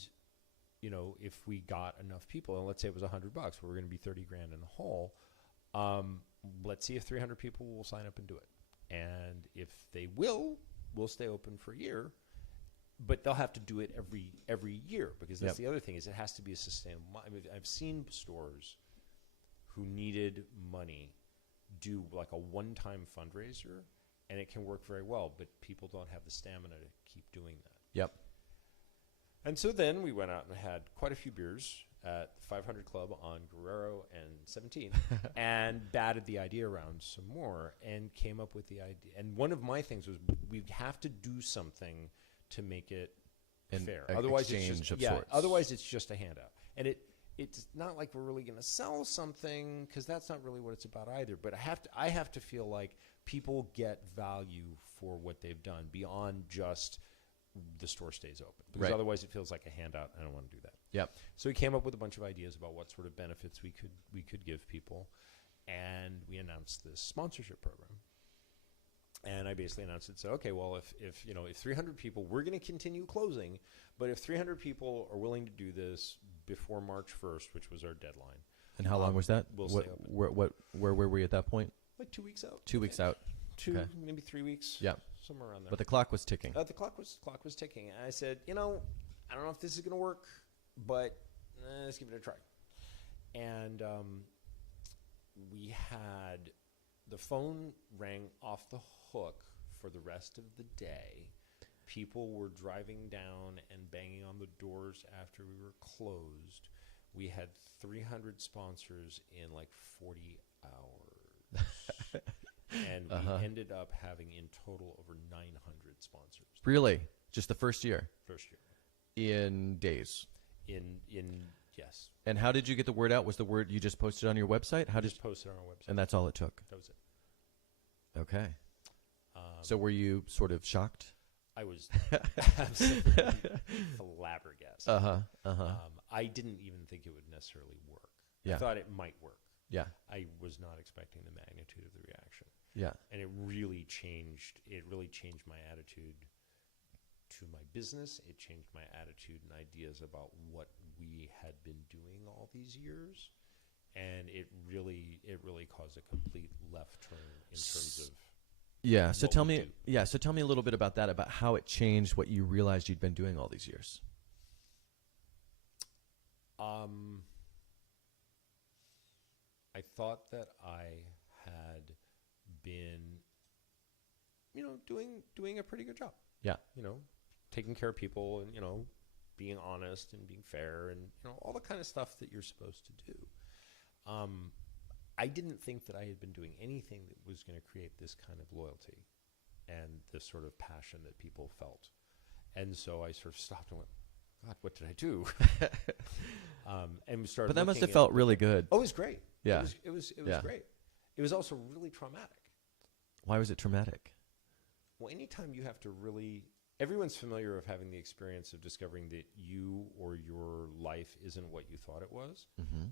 if we got enough people, and let's say it was $100, we're going to be 30 grand in the hole. Let's see if 300 people will sign up and do it. And if they will, we'll stay open for a year. But they'll have to do it every year because that's the other thing is it has to be a sustainable. I mean, I've seen stores who needed money do like a one-time fundraiser, and it can work very well, but people don't have the stamina to keep doing that. Yep. And so then we went out and had quite a few beers at the 500 Club on Guerrero and 17 and batted the idea around some more and came up with the idea. And one of my things was we have to do something to make it fair. Otherwise, otherwise it's just a handout. And it's not like we're really going to sell something because that's not really what it's about either. But I have to feel like people get value for what they've done beyond just the store stays open. Because otherwise it feels like a handout. I don't want to do that. Yep. So we came up with a bunch of ideas about what sort of benefits we could give people, and we announced this sponsorship program. And I basically announced it. So, okay, well, if 300 people, we're going to continue closing, but if 300 people are willing to do this before March 1st, which was our deadline. And how long was that? We'll stay open. Where were we at that point? Like 2 weeks out. 2 weeks out. Maybe 3 weeks. Yeah. Somewhere around there. But the clock was ticking. The clock was ticking. And I said, I don't know if this is going to work, but let's give it a try. And we had the phone rang off the hook for the rest of the day. People were driving down and banging on the doors after we were closed. We had 300 sponsors in like 40 hours. And we ended up having in total over 900 sponsors. Really? Just the first year? First year. In days? Yes. And how did you get the word out? Was the word you just posted on your website? Just posted on our website. And that's all it took? That was it. Okay. So were you sort of shocked? I was absolutely flabbergasted. I didn't even think it would necessarily work. Yeah. I thought it might work. Yeah. I was not expecting the magnitude of the reaction. Yeah. And it really changed my attitude to my business. It changed my attitude and ideas about what we had been doing all these years. And it really caused a complete left turn in terms of So tell me a little bit about that, about how it changed what you realized you'd been doing all these years. I thought that I had been doing a pretty good job. Yeah. Taking care of people and, being honest and being fair and, all the kind of stuff that you're supposed to do. I didn't think that I had been doing anything that was going to create this kind of loyalty and this sort of passion that people felt. And so I sort of stopped and went, God, what did I do? And we started. But that must have felt really good. Oh, it was great. Yeah. It was great. It was also really traumatic. Why was it traumatic? Well, anytime you have to really, everyone's familiar of having the experience of discovering that you or your life isn't what you thought it was,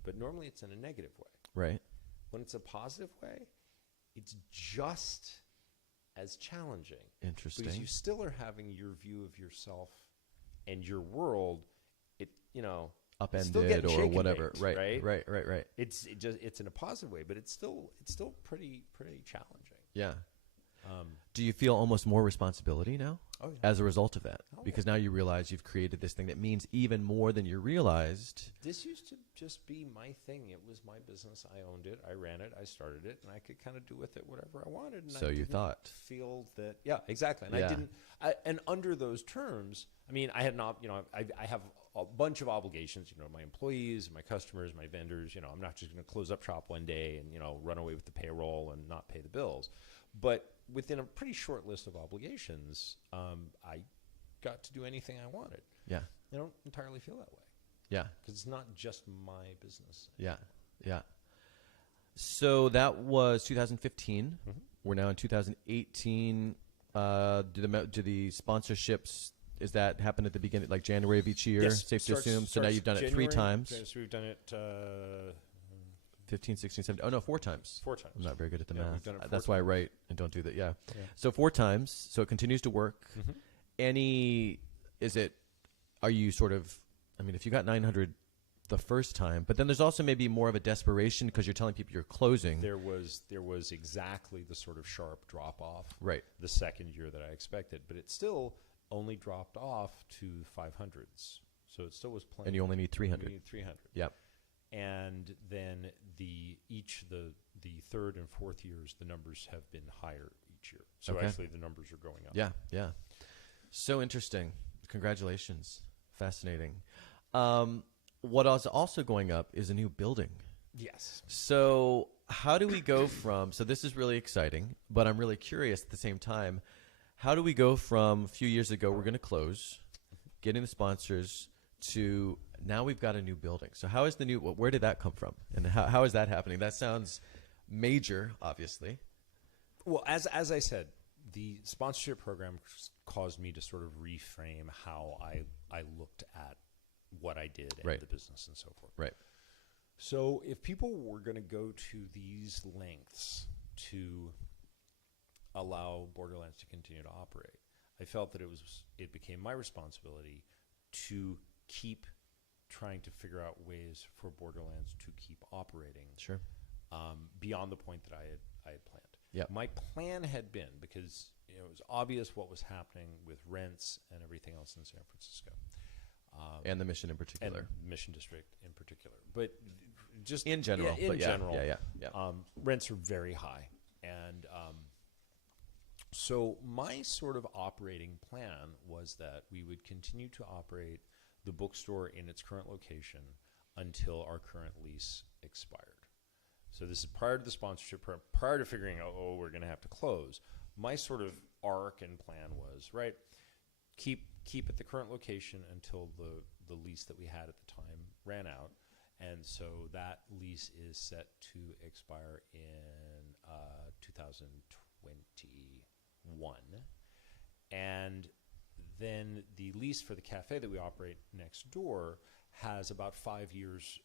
but normally it's in a negative way. Right. When it's a positive way, it's just as challenging. Interesting. Because you still are having your view of yourself and your world, upended or whatever. Right. Right. It's in a positive way, but it's still pretty challenging. Yeah. Do you feel almost more responsibility now as a result of that? Because now you realize you've created this thing that means even more than you realized. This used to just be my thing. It was my business. I owned it. I ran it. I started it, and I could kind of do with it whatever I wanted. And so you thought. Feel that, yeah, exactly. And I didn't. And under those terms, I had not. I have a bunch of obligations. My employees, my customers, my vendors. I'm not just going to close up shop one day and run away with the payroll and not pay the bills. But within a pretty short list of obligations, I got to do anything I wanted. Yeah. I don't entirely feel that way. Yeah. Because it's not just my business. Yeah. Yeah. So that was 2015. We're now in 2018. Do the sponsorships, is that happen at the beginning, like January of each year? Yes. Safe to assume. So now you've done it 3 times. So we've done it 15, 16, 17. Oh, no, 4 times. 4 times. I'm not very good at the math. We've done it That's 4 why I write and don't do that. Yeah. So 4 times. So it continues to work. Are you sort of, if you got 900 the first time, but then there's also maybe more of a desperation because you're telling people you're closing. There was exactly the sort of sharp drop off. Right. The second year that I expected, but it still only dropped off to 500s. So it still was plenty. And you only need 300. You need 300. Yep. And then the third and fourth years, the numbers have been higher each year. So actually the numbers are going up. Yeah, yeah. So interesting. Congratulations. Fascinating. What is also going up is a new building. Yes. So how do we go from, so this is really exciting, but I'm really curious at the same time, how do we go from a few years ago, we're going to close, getting the sponsors, to now we've got a new building. So how is where did that come from? And how is that happening? That sounds major, obviously. Well, as I said, the sponsorship program caused me to sort of reframe how I looked at what I did and the business and so forth. Right. So if people were going to go to these lengths to allow Borderlands to continue to operate, I felt that it became my responsibility to keep trying to figure out ways for Borderlands to keep operating. Sure. Beyond the point that I had planned. Yep. My plan had been, because it was obvious what was happening with rents and everything else in San Francisco. And the Mission in particular. And Mission District in particular. But just in general. In general. Yeah. Rents are very high. And so my sort of operating plan was that we would continue to operate the bookstore in its current location until our current lease expired. So this is prior to the sponsorship, prior to figuring out, we're going to have to close. My sort of arc and plan was, keep at the current location until the lease that we had at the time ran out. And so that lease is set to expire in 2021. And then the lease for the cafe that we operate next door has about 5 years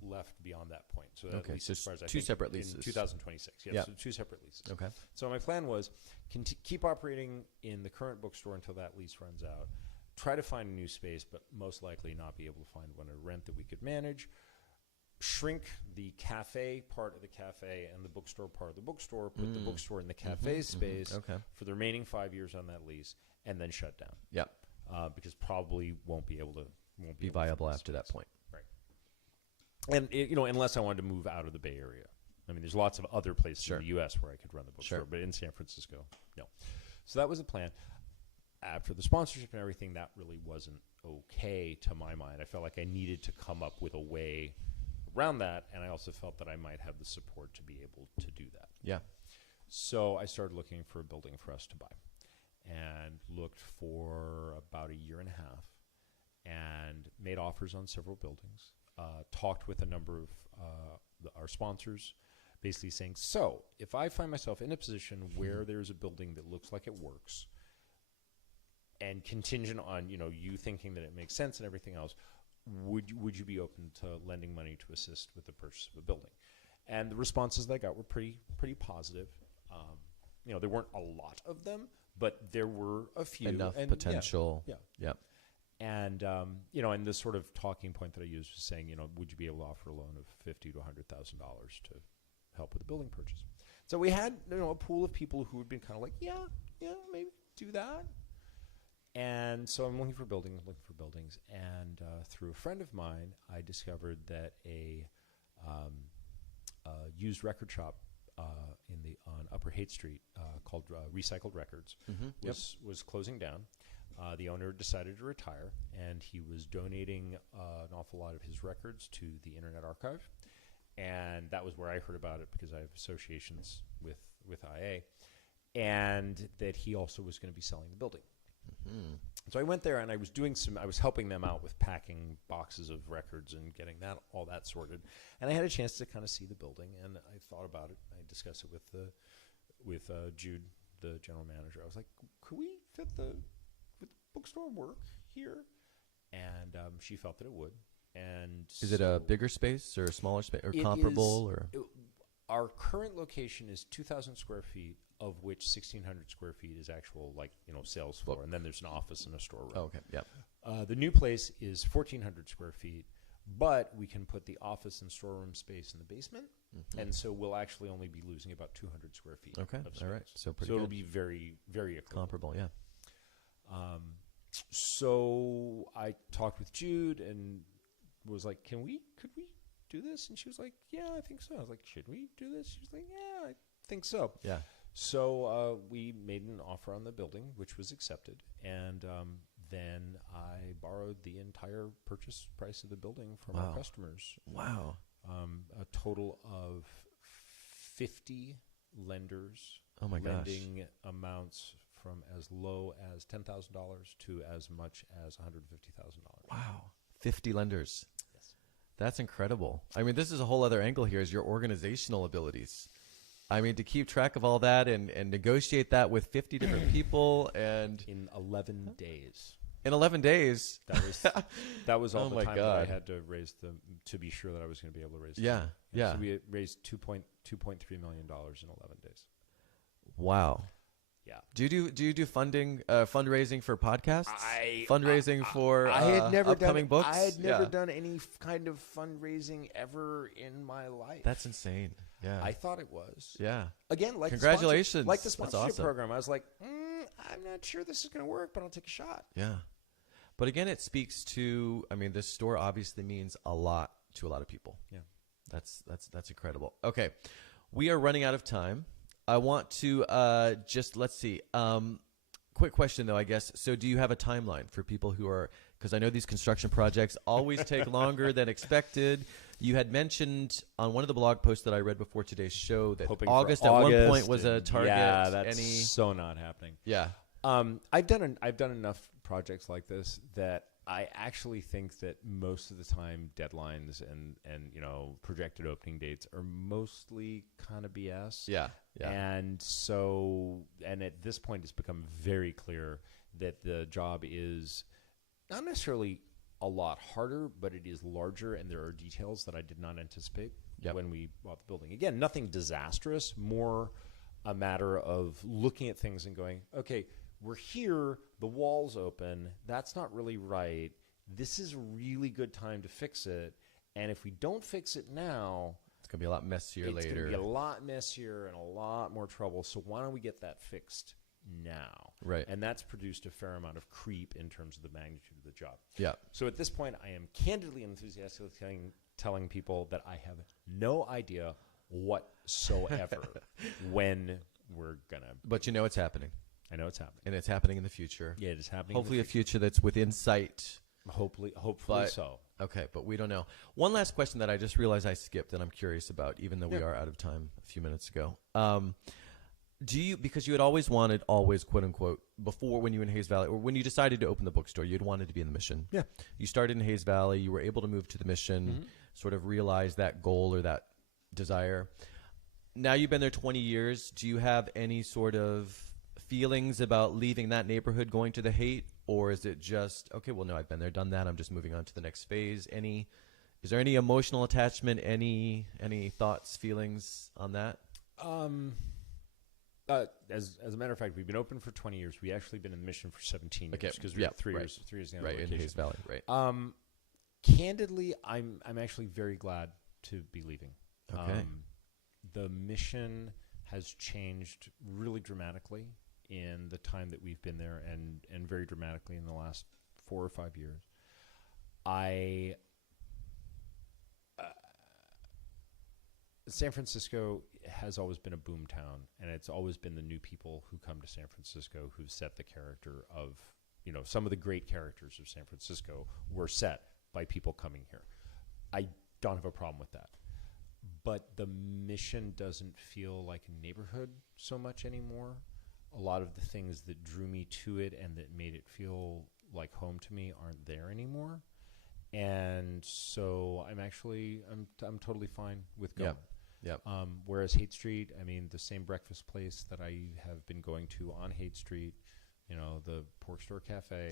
left beyond that point. So that lease expires, I think, separate leases. In 2026. Yes, so 2 separate leases. Okay. So my plan was keep operating in the current bookstore until that lease runs out. Try to find a new space, but most likely not be able to find one at a rent that we could manage. Shrink the cafe part of the cafe and the bookstore part of the bookstore. Put the bookstore in the cafe space for the remaining 5 years on that lease, and then shut down. Yep. Because probably won't be viable after that point. Right. And unless I wanted to move out of the Bay Area. I mean, there's lots of other places Sure. in the U.S. where I could run the bookstore, Sure. but in San Francisco, no. So that was the plan. After the sponsorship and everything, that really wasn't okay to my mind. I felt like I needed to come up with a way around that, and I also felt that I might have the support to be able to do that. Yeah. So I started looking for a building for us to buy and looked for about a year and a half and made offers on several buildings, talked with a number of our sponsors, basically saying, so if I find myself in a position where there's a building that looks like it works and contingent on, you thinking that it makes sense and everything else, would you be open to lending money to assist with the purchase of a building? And the responses that I got were pretty positive. There weren't a lot of them, but there were a few. Enough and potential. Yeah. Yep. And, and the sort of talking point that I used was saying, would you be able to offer a loan of $50,000 to $100,000 to help with the building purchase? So we had, a pool of people who had been kind of like, yeah, maybe do that. And so I'm looking for buildings, and through a friend of mine, I discovered that a used record shop on Upper Haight Street called Recycled Records was closing down. The owner decided to retire, and he was donating an awful lot of his records to the Internet Archive, and that was where I heard about it because I have associations with IA, and that he also was going to be selling the building. Mm-hmm. So I went there and I was helping them out with packing boxes of records and getting all that sorted. And I had a chance to kind of see the building, and I thought about it. I discussed it with Jude, the general manager. I was like, could we would the bookstore work here? And she felt that it would. And is it a bigger space or a smaller space or comparable? Our current location is 2,000 square feet, of which 1,600 square feet is actual, sales floor, and then there's an office and a storeroom. Oh, okay, yeah. The new place is 1,400 square feet, but we can put the office and storeroom space in the basement, and so we'll actually only be losing about 200 square feet. Okay, of space. all right, so pretty So good. it'll be very, very equivalent. Comparable, yeah. So I talked with Jude and was like, could we do this? And she was like, yeah, I think so. I was like, should we do this? She was like, yeah, I think so. Yeah. So we made an offer on the building, which was accepted. And then I borrowed the entire purchase price of the building from our customers. Wow. A total of 50 lenders. Oh, my gosh. Lending amounts from as low as $10,000 to as much as $150,000. Wow. 50 lenders. Yes. That's incredible. I mean, this is a whole other angle here is your organizational abilities. I mean, to keep track of all that and negotiate that with 50 different people and in 11 days. In 11 days. That was all oh the my time God. that I had to raise to be sure that I was going to be able to raise. Yeah. Yeah. So we had raised $2.3 million in 11 days. Wow. Yeah. Do you do fundraising for podcasts? Fundraising for I had never upcoming books? I had never done any kind of fundraising ever in my life. That's insane. Yeah. I thought it was. Yeah. Again, like congratulations. The sponsorship awesome. program. I was like, I'm not sure this is going to work, but I'll take a shot. Yeah. But again, it speaks to, I mean, this store obviously means a lot to a lot of people. Yeah. That's incredible. Okay. We are running out of time. I want to let's see. Quick question, though, I guess. So do you have a timeline for people who are, because I know these construction projects always take longer than expected. You had mentioned on one of the blog posts that I read before today's show that August at one point was a target. Yeah, that's so not happening. Yeah. I've done enough projects like this that I actually think that most of the time deadlines and projected opening dates are mostly kind of BS. Yeah. Yeah. And at this point it's become very clear that the job is not necessarily a lot harder, but it is larger, and there are details that I did not anticipate when we bought the building. Again, nothing disastrous, more a matter of looking at things and going, okay, we're here, the wall's open, that's not really right, this is a really good time to fix it, and if we don't fix it now, it's going to be a lot messier later. It's going to be a lot messier and a lot more trouble, so why don't we get that fixed now? Right. And that's produced a fair amount of creep in terms of the magnitude of the job. Yeah. So at this point, I am candidly and enthusiastically telling people that I have no idea whatsoever when we're going to. But you know it's happening. I know it's happening. And it's happening in the future. Yeah, it is happening. Hopefully a future that's within sight. Hopefully But- so. Okay, but we don't know. One last question that I just realized I skipped and I'm curious about, even though we are out of time a few minutes ago. Do you, because you had always, quote unquote, before when you were in Hayes Valley, or when you decided to open the bookstore, you'd wanted to be in the Mission. Yeah. You started in Hayes Valley, you were able to move to the Mission, sort of realize that goal or that desire. Now you've been there 20 years. Do you have any sort of feelings about leaving that neighborhood, going to the Haight? Or is it just, okay, well, no, I've been there, done that. I'm just moving on to the next phase. Is there any emotional attachment, any thoughts, feelings on that? As a matter of fact, we've been open for 20 years. We actually been in the Mission for 17 years because we have 3 years now. Right, in Hayes Valley, right. Candidly, I'm actually very glad to be leaving. Okay. The Mission has changed really dramatically in the time that we've been there, and very dramatically in the last 4 or 5 years. San Francisco has always been a boom town, and it's always been the new people who come to San Francisco who've set the character of, some of the great characters of San Francisco were set by people coming here. I don't have a problem with that. But the Mission doesn't feel like a neighborhood so much anymore. A lot of the things that drew me to it and that made it feel like home to me aren't there anymore. And so I'm totally fine with going. Yep. Whereas Haight Street, the same breakfast place that I have been going to on Haight Street, the Pork Store Cafe,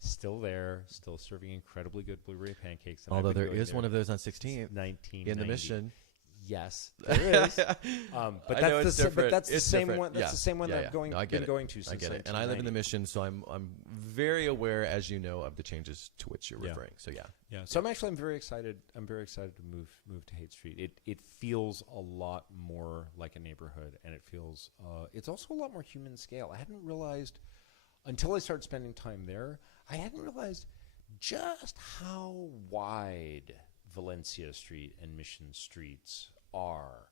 still there, still serving incredibly good blueberry pancakes. And Although there is one of those on 16th 1990. in the Mission. Yes, there is. But that's the same one. That's the same one that I've been going to since. I get it. And I live in the Mission, so I'm very aware, as you know, of the changes to which you're referring. So yeah. So I'm very excited. I'm very excited to move to Haight Street. It feels a lot more like a neighborhood, and it feels it's also a lot more human scale. I hadn't realized until I started spending time there. I hadn't realized just how wide Valencia Street and Mission Streets are,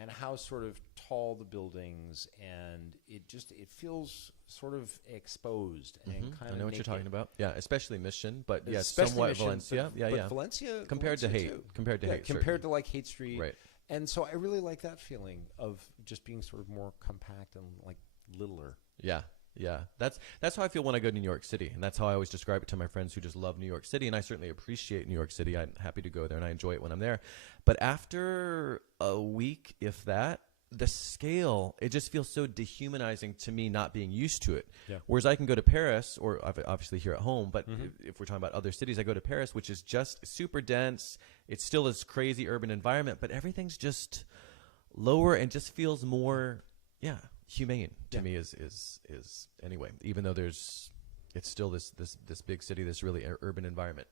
and how sort of tall the buildings, and it feels sort of exposed and kind of. I know what you're talking about. Yeah, especially Mission, but yeah, especially somewhat Mission, Valencia. But Valencia compared to Haight, compared to like Haight Street, right? And so I really like that feeling of just being sort of more compact and like littler. Yeah, that's how I feel when I go to New York City, and that's how I always describe it to my friends who just love New York City, and I certainly appreciate New York City. I'm happy to go there, and I enjoy it when I'm there. But after a week, if that, the scale, it just feels so dehumanizing to me not being used to it. Yeah. Whereas I can go to Paris, or obviously here at home, but if we're talking about other cities, I go to Paris, which is just super dense. It's still this crazy urban environment, but everything's just lower and just feels more, humane to me is anyway, even though it's still this big city, this really urban environment.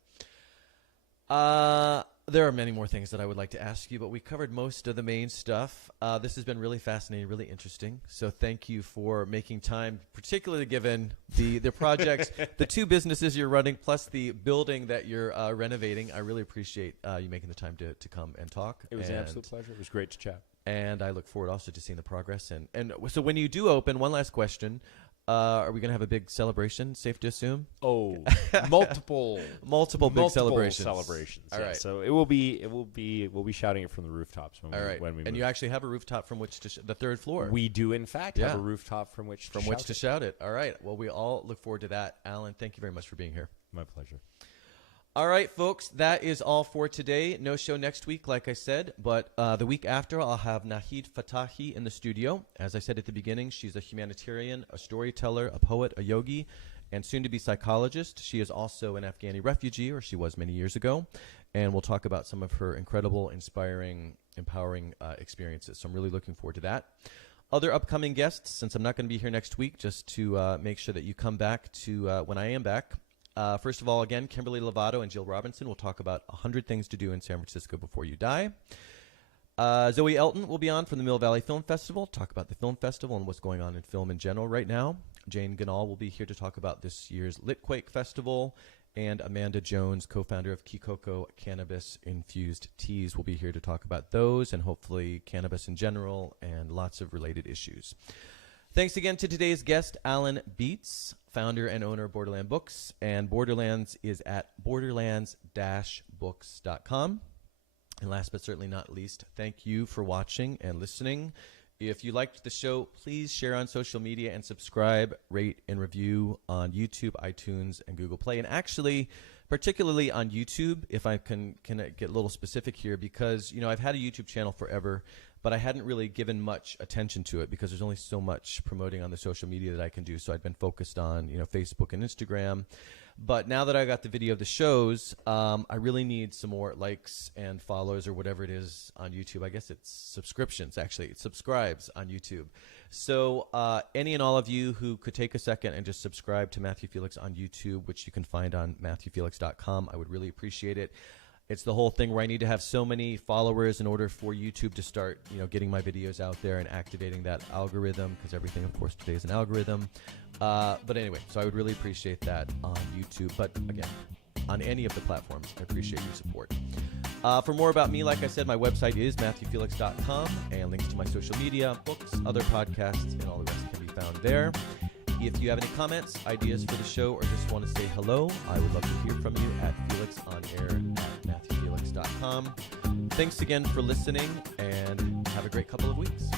There are many more things that I would like to ask you, but we covered most of the main stuff. This has been really fascinating, really interesting. So thank you for making time, particularly given the projects, the 2 businesses you're running, plus the building that you're renovating. I really appreciate you making the time to come and talk. It was an absolute pleasure. It was great to chat. And I look forward also to seeing the progress. And so when you do open, one last question. Are we going to have a big celebration, safe to assume? Oh, multiple big celebrations. All right. So we'll be shouting it from the rooftops when we move. And you actually have a rooftop from which to the 3rd floor. We do, in fact, have a rooftop from which to shout it. All right. Well, we all look forward to that. Alan, thank you very much for being here. My pleasure. All right, folks, that is all for today. No show next week, like I said, but the week after, I'll have Nahid Fatahi in the studio. As I said at the beginning, she's a humanitarian, a storyteller, a poet, a yogi, and soon-to-be psychologist. She is also an Afghani refugee, or she was many years ago, and we'll talk about some of her incredible, inspiring, empowering experiences. So I'm really looking forward to that. Other upcoming guests, since I'm not going to be here next week, just to make sure that you come back to when I am back. First of all, again, Kimberly Lovato and Jill Robinson will talk about 100 things to do in San Francisco before you die. Zoe Elton will be on from the Mill Valley Film Festival, talk about the film festival and what's going on in film in general right now. Jane Ganal will be here to talk about this year's Litquake Festival. and Amanda Jones, co-founder of Kikoko Cannabis Infused Teas, will be here to talk about those and hopefully cannabis in general and lots of related issues. Thanks again to today's guest, Alan Beats, founder and owner of Borderlands Books, and Borderlands is at borderlands-books.com. And last but certainly not least, thank you for watching and listening. If you liked the show, please share on social media and subscribe, rate, and review on YouTube, iTunes, and Google Play. And actually, particularly on YouTube, if I can get a little specific here, because I've had a YouTube channel forever, but I hadn't really given much attention to it because there's only so much promoting on the social media that I can do. So I'd been focused on Facebook and Instagram. But now that I got the video of the shows, I really need some more likes and follows or whatever it is on YouTube. I guess it's subscriptions, actually. It subscribes on YouTube. So any and all of you who could take a second and just subscribe to Matthew Felix on YouTube, which you can find on MatthewFelix.com, I would really appreciate it. It's the whole thing where I need to have so many followers in order for YouTube to start, getting my videos out there and activating that algorithm, because everything, of course, today is an algorithm. But anyway, so I would really appreciate that on YouTube. But again, on any of the platforms, I appreciate your support. For more about me, like I said, my website is MatthewFelix.com, and links to my social media, books, other podcasts, and all the rest can be found there. If you have any comments, ideas for the show, or just want to say hello, I would love to hear from you at FelixOnAir@MatthewFelix.com. Thanks again for listening, and have a great couple of weeks.